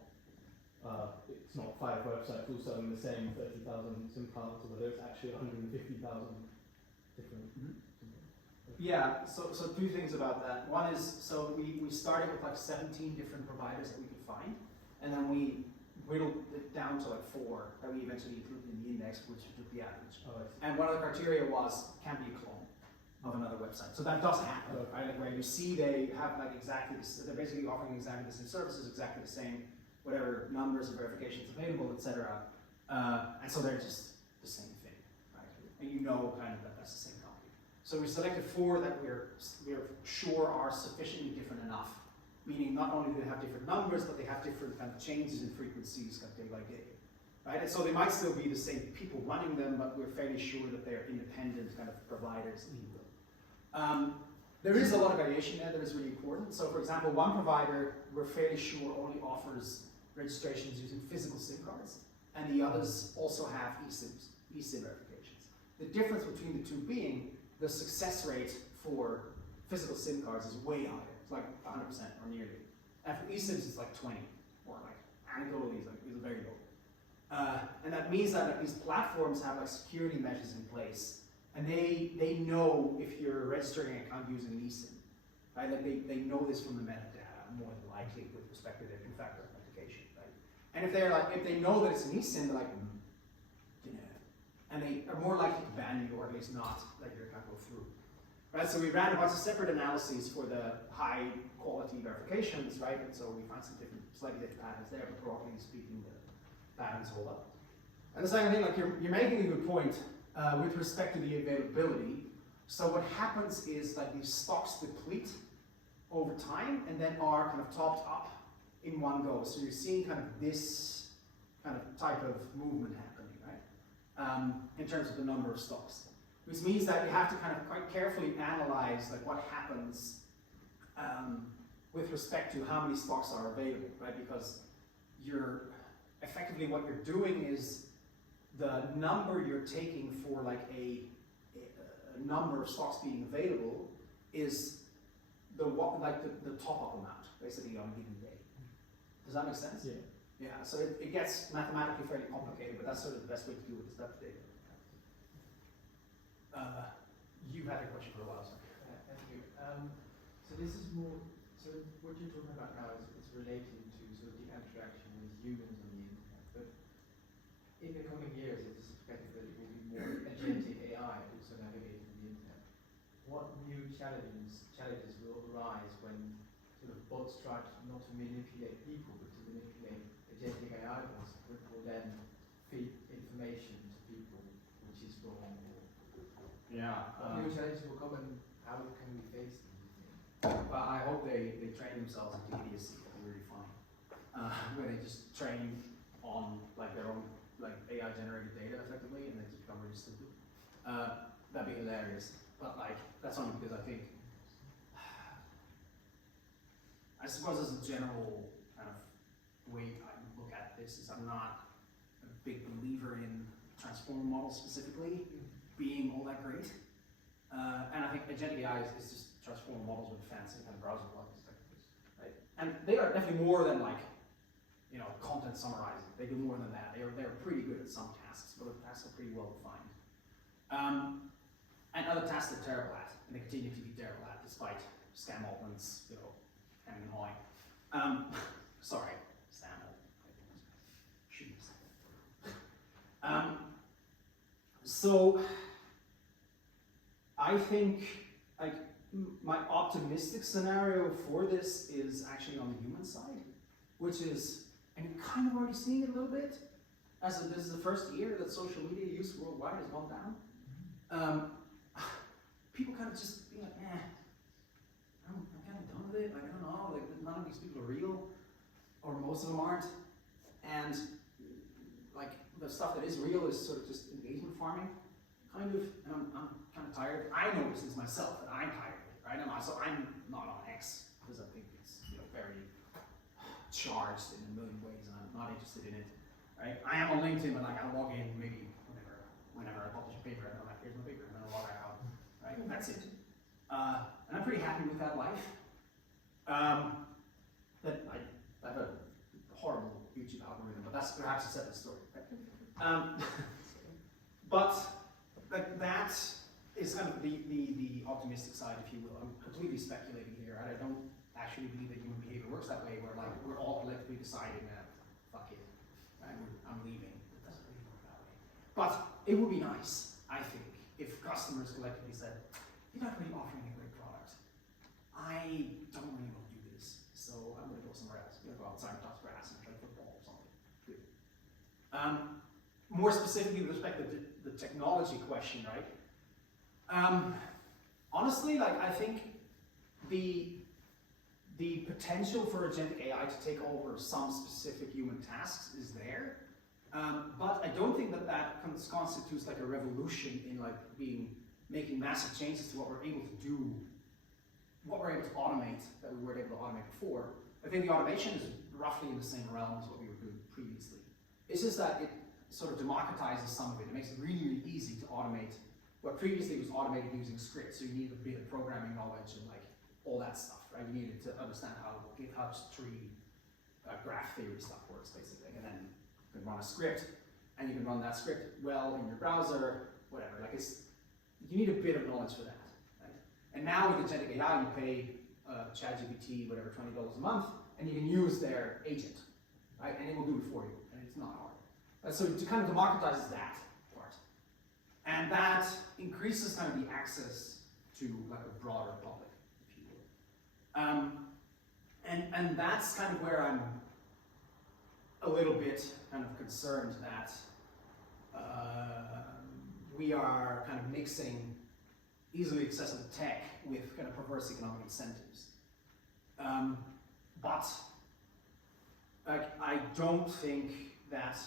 It's not 5 websites all selling the same 30,000 SIM cards, or whether it's actually 150,000 different. Yeah, so two things about that. One is, so we started with like 17 different providers that we could find, and then we whittled it down to like 4 that we eventually included in the index, which took the average. Oh, I see. And one of the criteria was, can be a clone of another website. So that does happen, Okay. right? Like where you see they have like exactly this, they're basically offering exactly the same services, exactly the same, whatever numbers of verifications available, etc. And so they're just the same thing, right? And you know kind of that that's the same company. So we selected 4 that we're sure are sufficiently different enough, meaning not only do they have different numbers, but they have different kind of changes in frequencies kind of day by day, right? And so they might still be the same people running them, but we're fairly sure that they're independent kind of providers, if you will. There is a lot of variation there that is really important. So for example, one provider we're fairly sure only offers registrations using physical SIM cards, and the others also have eSIM verifications. The difference between the two being the success rate for physical SIM cards is way higher. It's like 100% or nearly. And for eSIMs it's like 20, or like anecdotally it's very low. And that means that like, these platforms have like security measures in place, and they know if you're registering an account using an eSIM, right? Like they know this from the metadata more than likely with respect to their two-factor authentication, right? And if they know that it's an eSIM, they're like, and they are more likely to ban you or at least not let your account go through, right? So we ran a bunch of separate analyses for the high quality verifications, right? And so we found some slightly different patterns there, but broadly speaking, the patterns hold up. And the second thing, like you're making a good point with respect to the availability. So what happens is like these stocks deplete over time and then are kind of topped up in one go. So you're seeing kind of this kind of type of movement happening, right? In terms of the number of stocks. Which means that you have to kind of quite carefully analyze like what happens with respect to how many stocks are available, right? Because effectively what you're doing is the number you're taking for like a number of stocks being available is the top-up amount, basically on a given day. Does that make sense? Yeah. Yeah, so it gets mathematically fairly complicated, but that's sort of the best way to do it is that data. You had a question for a while, so. Thank you. So this is more, so what you're talking about now is it's relating to sort of the interaction with humans on the internet. But in the coming years, it is expected that it will be more agentic AI also navigating the internet. What new challenges will arise when sort of bots try not to manipulate people, but to manipulate agentic AI bots, which will then feed information to people which is wrong? Yeah. What new challenges will come and how can we face them, do you think? But I hope they train themselves into idiocy. That'd be really funny. Where they just train on like their own like AI generated data effectively, and they just become really stupid. that'd be hilarious. But like, that's only because I think, I suppose as a general kind of way I look at this is I'm not a big believer in transformer models specifically being all that great. And I think agentic AI is just transformer models with fancy kind of browser plugins, right? And they are definitely more than like, you know, content summarizing. They do more than that. They're pretty good at some tasks, but the tasks are pretty well defined. And other tasks they're terrible at, and they continue to be terrible at, despite Sam Altman's, you know, and annoying. Sorry, Sam Altman. Shouldn't have said that. So I think like my optimistic scenario for this is actually on the human side, which is, and you're kind of already seeing it a little bit, as this is the first year that social media use worldwide has gone down. People kind of just be like, I'm kind of done with it. Like, I don't know, like none of these people are real, or most of them aren't. And like the stuff that is real is sort of just engagement farming, kind of. And I'm kind of tired. I notice this myself that I'm tired of it, right? So I'm not on X because I think it's, you know, very charged in a million ways, and I'm not interested in it. Right? I am on LinkedIn, but like I log in maybe whenever I publish a paper, and I'm like, here's my paper, and then I log out. Right? And that's it. And I'm pretty happy with that life. That I have a horrible YouTube algorithm, but that's perhaps a separate story. Right? But like that is kind of the optimistic side, if you will. I'm completely speculating here. I don't actually believe that human behavior works that way, where like we're all collectively deciding that fuck it, I'm leaving. It doesn't really work that way. But it would be nice, I think, if customers collectively said, you're not really offering a great product. I don't really want to do this, so I'm going to go somewhere else. I'm going to go outside and touch grass and play football or something. Good. More specifically with respect to the technology question, right? Honestly, like I think the potential for agentic AI to take over some specific human tasks is there, but I don't think that constitutes like a revolution in like making massive changes to what we're able to do, what we're able to automate that we weren't able to automate before. I think the automation is roughly in the same realm as what we were doing previously. It's just that it sort of democratizes some of it. It makes it really, really easy to automate what previously was automated using scripts. So you needed a bit of programming knowledge and like all that stuff, right? You needed to understand how GitHub's tree graph theory stuff works, basically. And then you can run a script, and you can run that script well in your browser, whatever. Like you need a bit of knowledge for that, right? And now with agentic AI, you pay ChatGPT, whatever, $20 a month, and you can use their agent, right? And it will do it for you, and it's not hard. So it kind of democratizes that part. And that increases kind of the access to like a broader public, if you will. And that's kind of where I'm a little bit kind of concerned that we are kind of mixing easily accessible tech with kind of perverse economic incentives. But like, I don't think that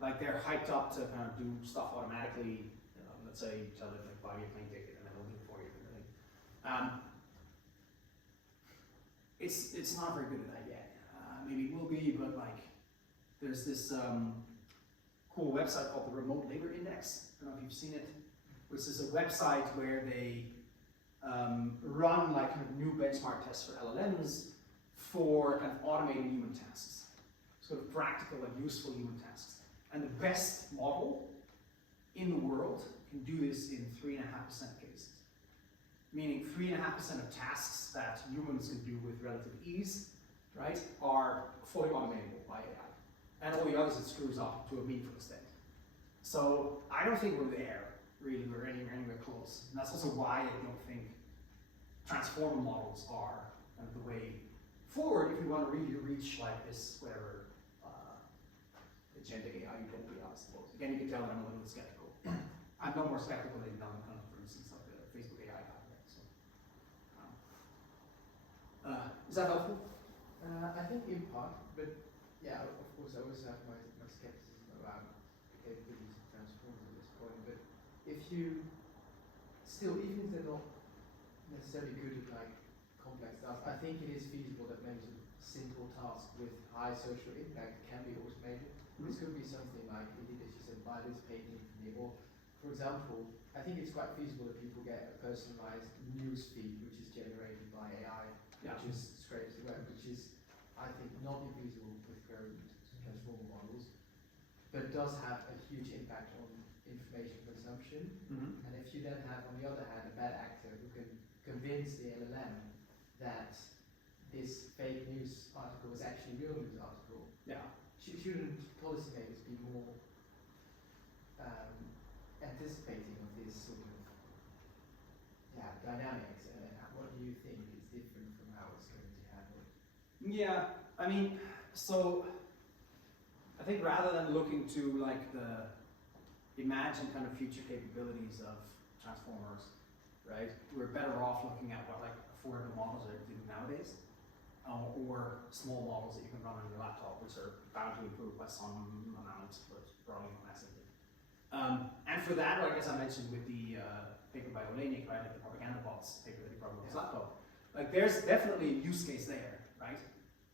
like they're hyped up to kind of do stuff automatically. Let's say tell it like buy me a plane ticket and then it'll do it for you. It's not very good at that yet. Maybe it will be, but like there's this cool website called the Remote Labor Index. I don't know if you've seen it, which is a website where they run like kind of new benchmark tests for LLMs for kind of automating human tasks, sort of practical and useful human tasks. And the best model in the world can do this in 3.5% of cases. Meaning 3.5% of tasks that humans can do with relative ease, right, are fully automatable by AI. And all the others it screws up to a meaningful extent. So I don't think we're there, really, we're anywhere close. And that's also why I don't think transformer models are kind of the way forward if we want to really reach like this, whatever, agentic AI utopia, I suppose. Again, you can tell that I'm a little bit skeptical. I'm no more skeptical than Donald Trump, for instance, like the Facebook AI guy. Right? So, is that helpful? I think in part, but yeah, of course I always have my skepticism around the capabilities of transformers at this point, but if you still, even if they're not necessarily good at like complex tasks, I think it is feasible that maybe some simple tasks with high social impact can be automated. This could be something like, indeed, as you said, buy this painting from me, or for example, I think it's quite feasible that people get a personalized news feed which is generated by AI, Yeah. which just scrapes the web, which is, I think, not infeasible with current transformer models, but does have a huge impact on information consumption. Mm-hmm. And if you then have, on the other hand, a bad actor who can convince the LLM that this fake news article is actually a real news article, Yeah. shouldn't policymakers be more anticipating of this sort of dynamics? And what do you think is different from how it's going to happen? Yeah, I mean, so I think rather than looking to like the imagined kind of future capabilities of transformers, right? We're better off looking at what like affordable models are doing nowadays, or small models that you can run on your laptop, which are bound to improve by some amount, but probably not massively. And for that, like as I mentioned with the paper by Olenek, right, like the propaganda bots paper that he brought on his laptop, like there's definitely a use case there, right?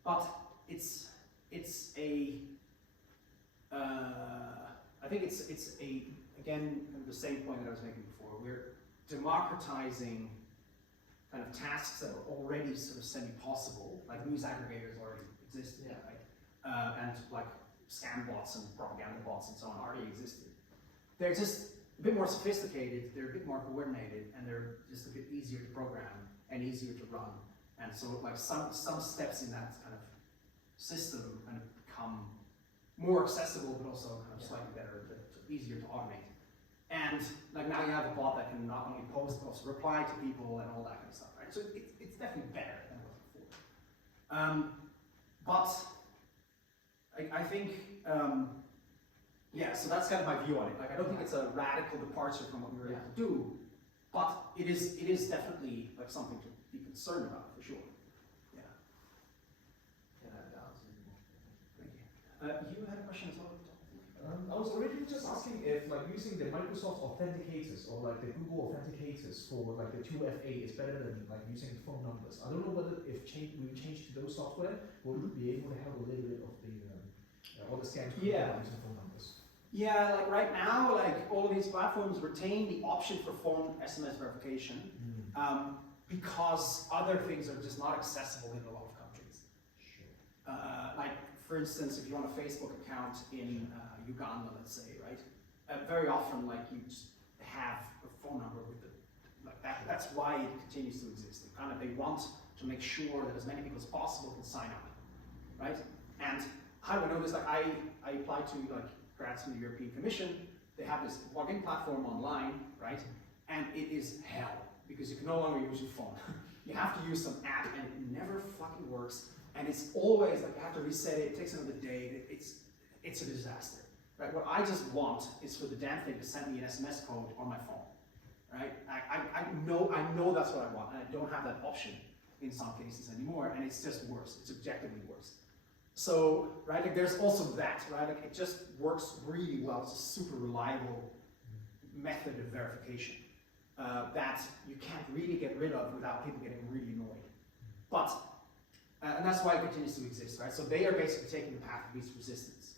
But it's a I think it's a, again, kind of the same point that I was making before. We're democratizing kind of tasks that are already sort of semi-possible, like news aggregators already existed, Yeah. right? And like scam bots and propaganda bots and so on already existed. They're just a bit more sophisticated, they're a bit more coordinated, and they're just a bit easier to program and easier to run. And so like some steps in that kind of system kind of become more accessible, but also kind of slightly better, easier to automate. And like now you have a bot that can not only post, but also reply to people and all that kind of stuff, right? So it's definitely better than it was before. But I think, yeah, so that's kind of my view on it. Like I don't think it's a radical departure from what we were able to do, but it is definitely like something to be concerned about for sure. Yeah. Yeah, that answers it. Thank you. You had a question as well? I was originally just asking if like using the Microsoft authenticators or like the Google authenticators for like the 2FA is better than like using phone numbers. I don't know whether if we change to those software, we'll be able to have a little bit of the all the scams Yeah. using phone numbers. Yeah, like right now, like all of these platforms retain the option for phone SMS verification because other things are just not accessible in a lot of countries. Sure. Like, for instance, if you want a Facebook account in Uganda, let's say, right? Very often, like, you just have a phone number with it. Like that. That's why it continues to exist. They want to make sure that as many people as possible can sign up, right? And how do I know this? Like, I applied to like grants from the European Commission. They have this login platform online, right? And it is hell because you can no longer use your phone. You have to use some app, and it never fucking works. And it's always like you have to reset it. It takes another day. It's a disaster, right? What I just want is for the damn thing to send me an SMS code on my phone, right? I know that's what I want, and I don't have that option in some cases anymore, and it's just worse. It's objectively worse. So, right, like there's also that, right? Like it just works really well. It's a super reliable method of verification that you can't really get rid of without people getting really annoyed. But, and that's why it continues to exist, right? So they are basically taking the path of least resistance.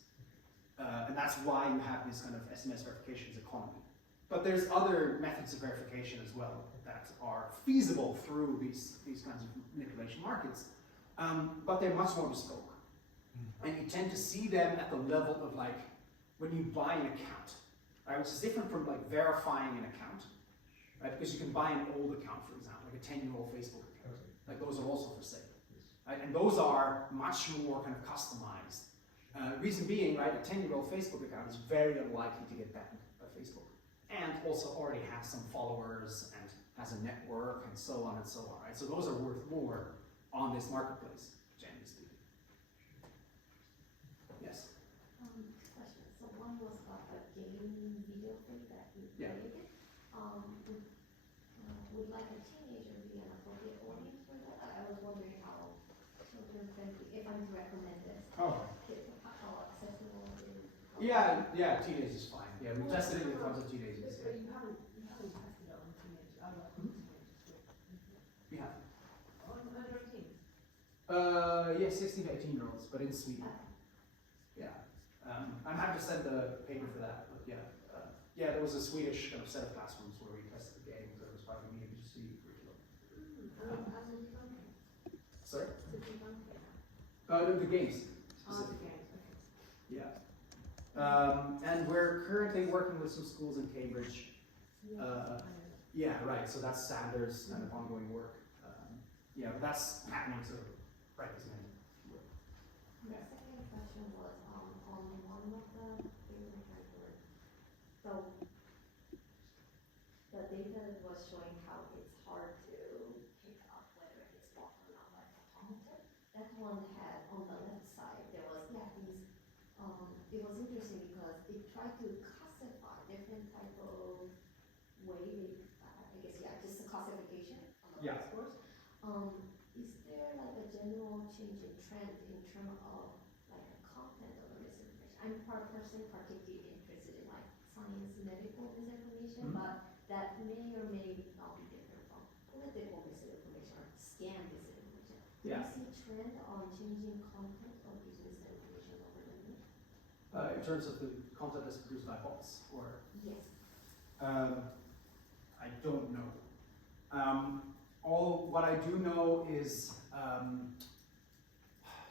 And that's why you have this kind of SMS verifications economy. But there's other methods of verification as well that are feasible through these kinds of manipulation markets, but they're much more bespoke. And you tend to see them at the level of like when you buy an account, right? Which is different from like verifying an account, right? Because you can buy an old account, for example, like a 10-year-old Facebook account. Like those are also for sale, right? And those are much more kind of customized. Reason being, right, a 10-year-old Facebook account is very unlikely to get banned by Facebook, and also already has some followers and has a network and so on, right? So those are worth more on this marketplace, generally speaking. Yes. Question. So one was about the game video thing that you Yeah. created. Would like a teenager be an appropriate audience for that? I was wondering how children friendly, if I'm to recommend this, Oh. how accessible it is. Yeah, teenagers is fine. Yeah, we tested it when it comes to teenagers. But you haven't tested it on teenagers, other teenagers yet. We have. On under 18s? Yeah, 16 to 18-year-olds, but in Sweden. Yeah. I'm happy to send the paper for that, but yeah. Yeah, there was a Swedish kind of set of classrooms where we tested the games that was part of the MediaPGC curriculum. As in country, Sorry? different country. The games. Oh, Specifically. okay, okay. Yeah. And we're currently working with some schools in Cambridge. Yeah, right. So that's Sanders' kind of ongoing work. Yeah, but that's happening sort of right this minute. The second question was on one of the things I'm trying to learn. So the data was showing how it's hard to pick up whether it's bought or not by photometer. That one had on the left side, there was, these, it was interesting because it tried to classify different type of way, I guess, just a classification on the Yeah. scores. Is there like a general change in trend in terms of like the content of the misinformation? I'm personally particularly interested in like science medical misinformation, Mhm. but that may or may not be different from political misinformation or scam misinformation. Do Yeah. you see trend on changing content of these misinformation over the years? In terms of the content that's produced by bots, or Yes. I don't know. All what I do know is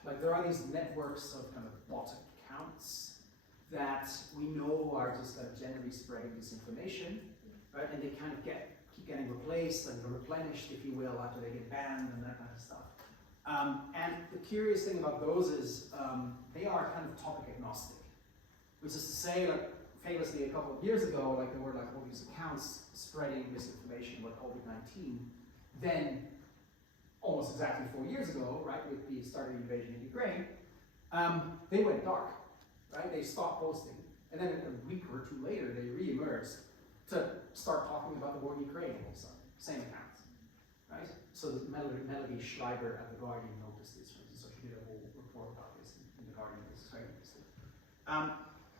like there are these networks of kind of bot accounts that we know are just kind of generally spreading disinformation, right? And they kind of keep getting replaced and replenished, if you will, after they get banned and that kind of stuff. And the curious thing about those is they are kind of topic agnostic, which is to say, like famously a couple of years ago, like there were like all these accounts spreading misinformation about COVID-19. Then, almost exactly 4 years ago, right, with the start of the invasion in Ukraine, they went dark, right? They stopped posting, and then a week or two later, they re-emerged to start talking about the war in Ukraine all of a sudden. Same accounts, right? So Melody Schreiber at The Guardian noticed this, for instance, so she did a whole report about this in The Guardian. This is very interesting.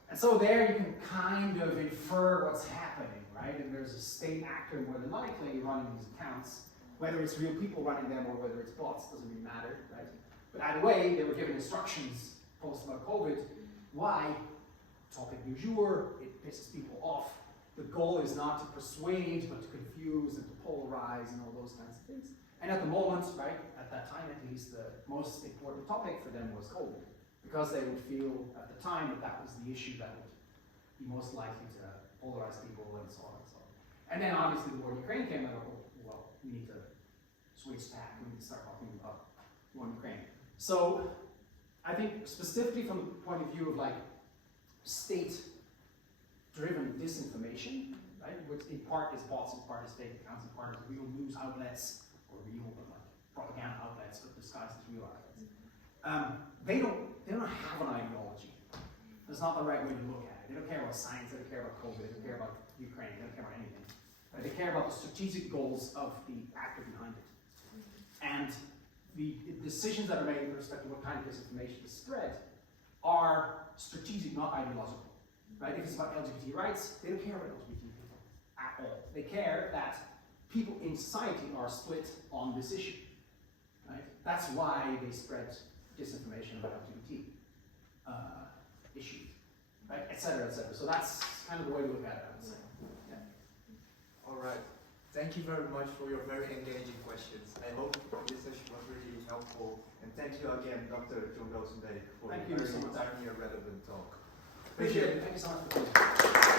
And so there you can kind of infer what's happening, right? And there's a state actor more than likely running these accounts. Whether it's real people running them or whether it's bots, doesn't really matter, right? But either way, they were given instructions post about COVID. Why? Topic du jour, it pisses people off. The goal is not to persuade, but to confuse and to polarize and all those kinds of things. And at the moment, right, at that time at least, the most important topic for them was COVID. Because they would feel at the time that that was the issue that would be most likely to polarize people and so on and so on. And then obviously the war in Ukraine came out, well, we need to switch tack, we need to start talking about war in Ukraine. So I think specifically from the point of view of like state-driven disinformation, right, which in part is bots, in part is fake accounts, in part is real news outlets, or real but like propaganda outlets, but disguised as real outlets. They don't have an ideology. That's not the right way to look at it. They don't care about science, they don't care about COVID, they don't care about Ukraine, they don't care about anything. Right? They care about the strategic goals of the actor behind it. And the decisions that are made with respect to what kind of disinformation is spread are strategic, not ideological. Right? If it's about LGBT rights, they don't care about LGBT people at all. They care that people in society are split on this issue. Right? That's why they spread disinformation about LGBT issues, right, et cetera, et cetera. So that's kind of the way to look at it, I would say. Yeah. All right. Thank you very much for your very engaging questions. I hope this session was really helpful. And thank you again, Dr. John Rosenbeek, for Thank a you very so much. timely and relevant talk. Appreciate it. Thank you so much for coming.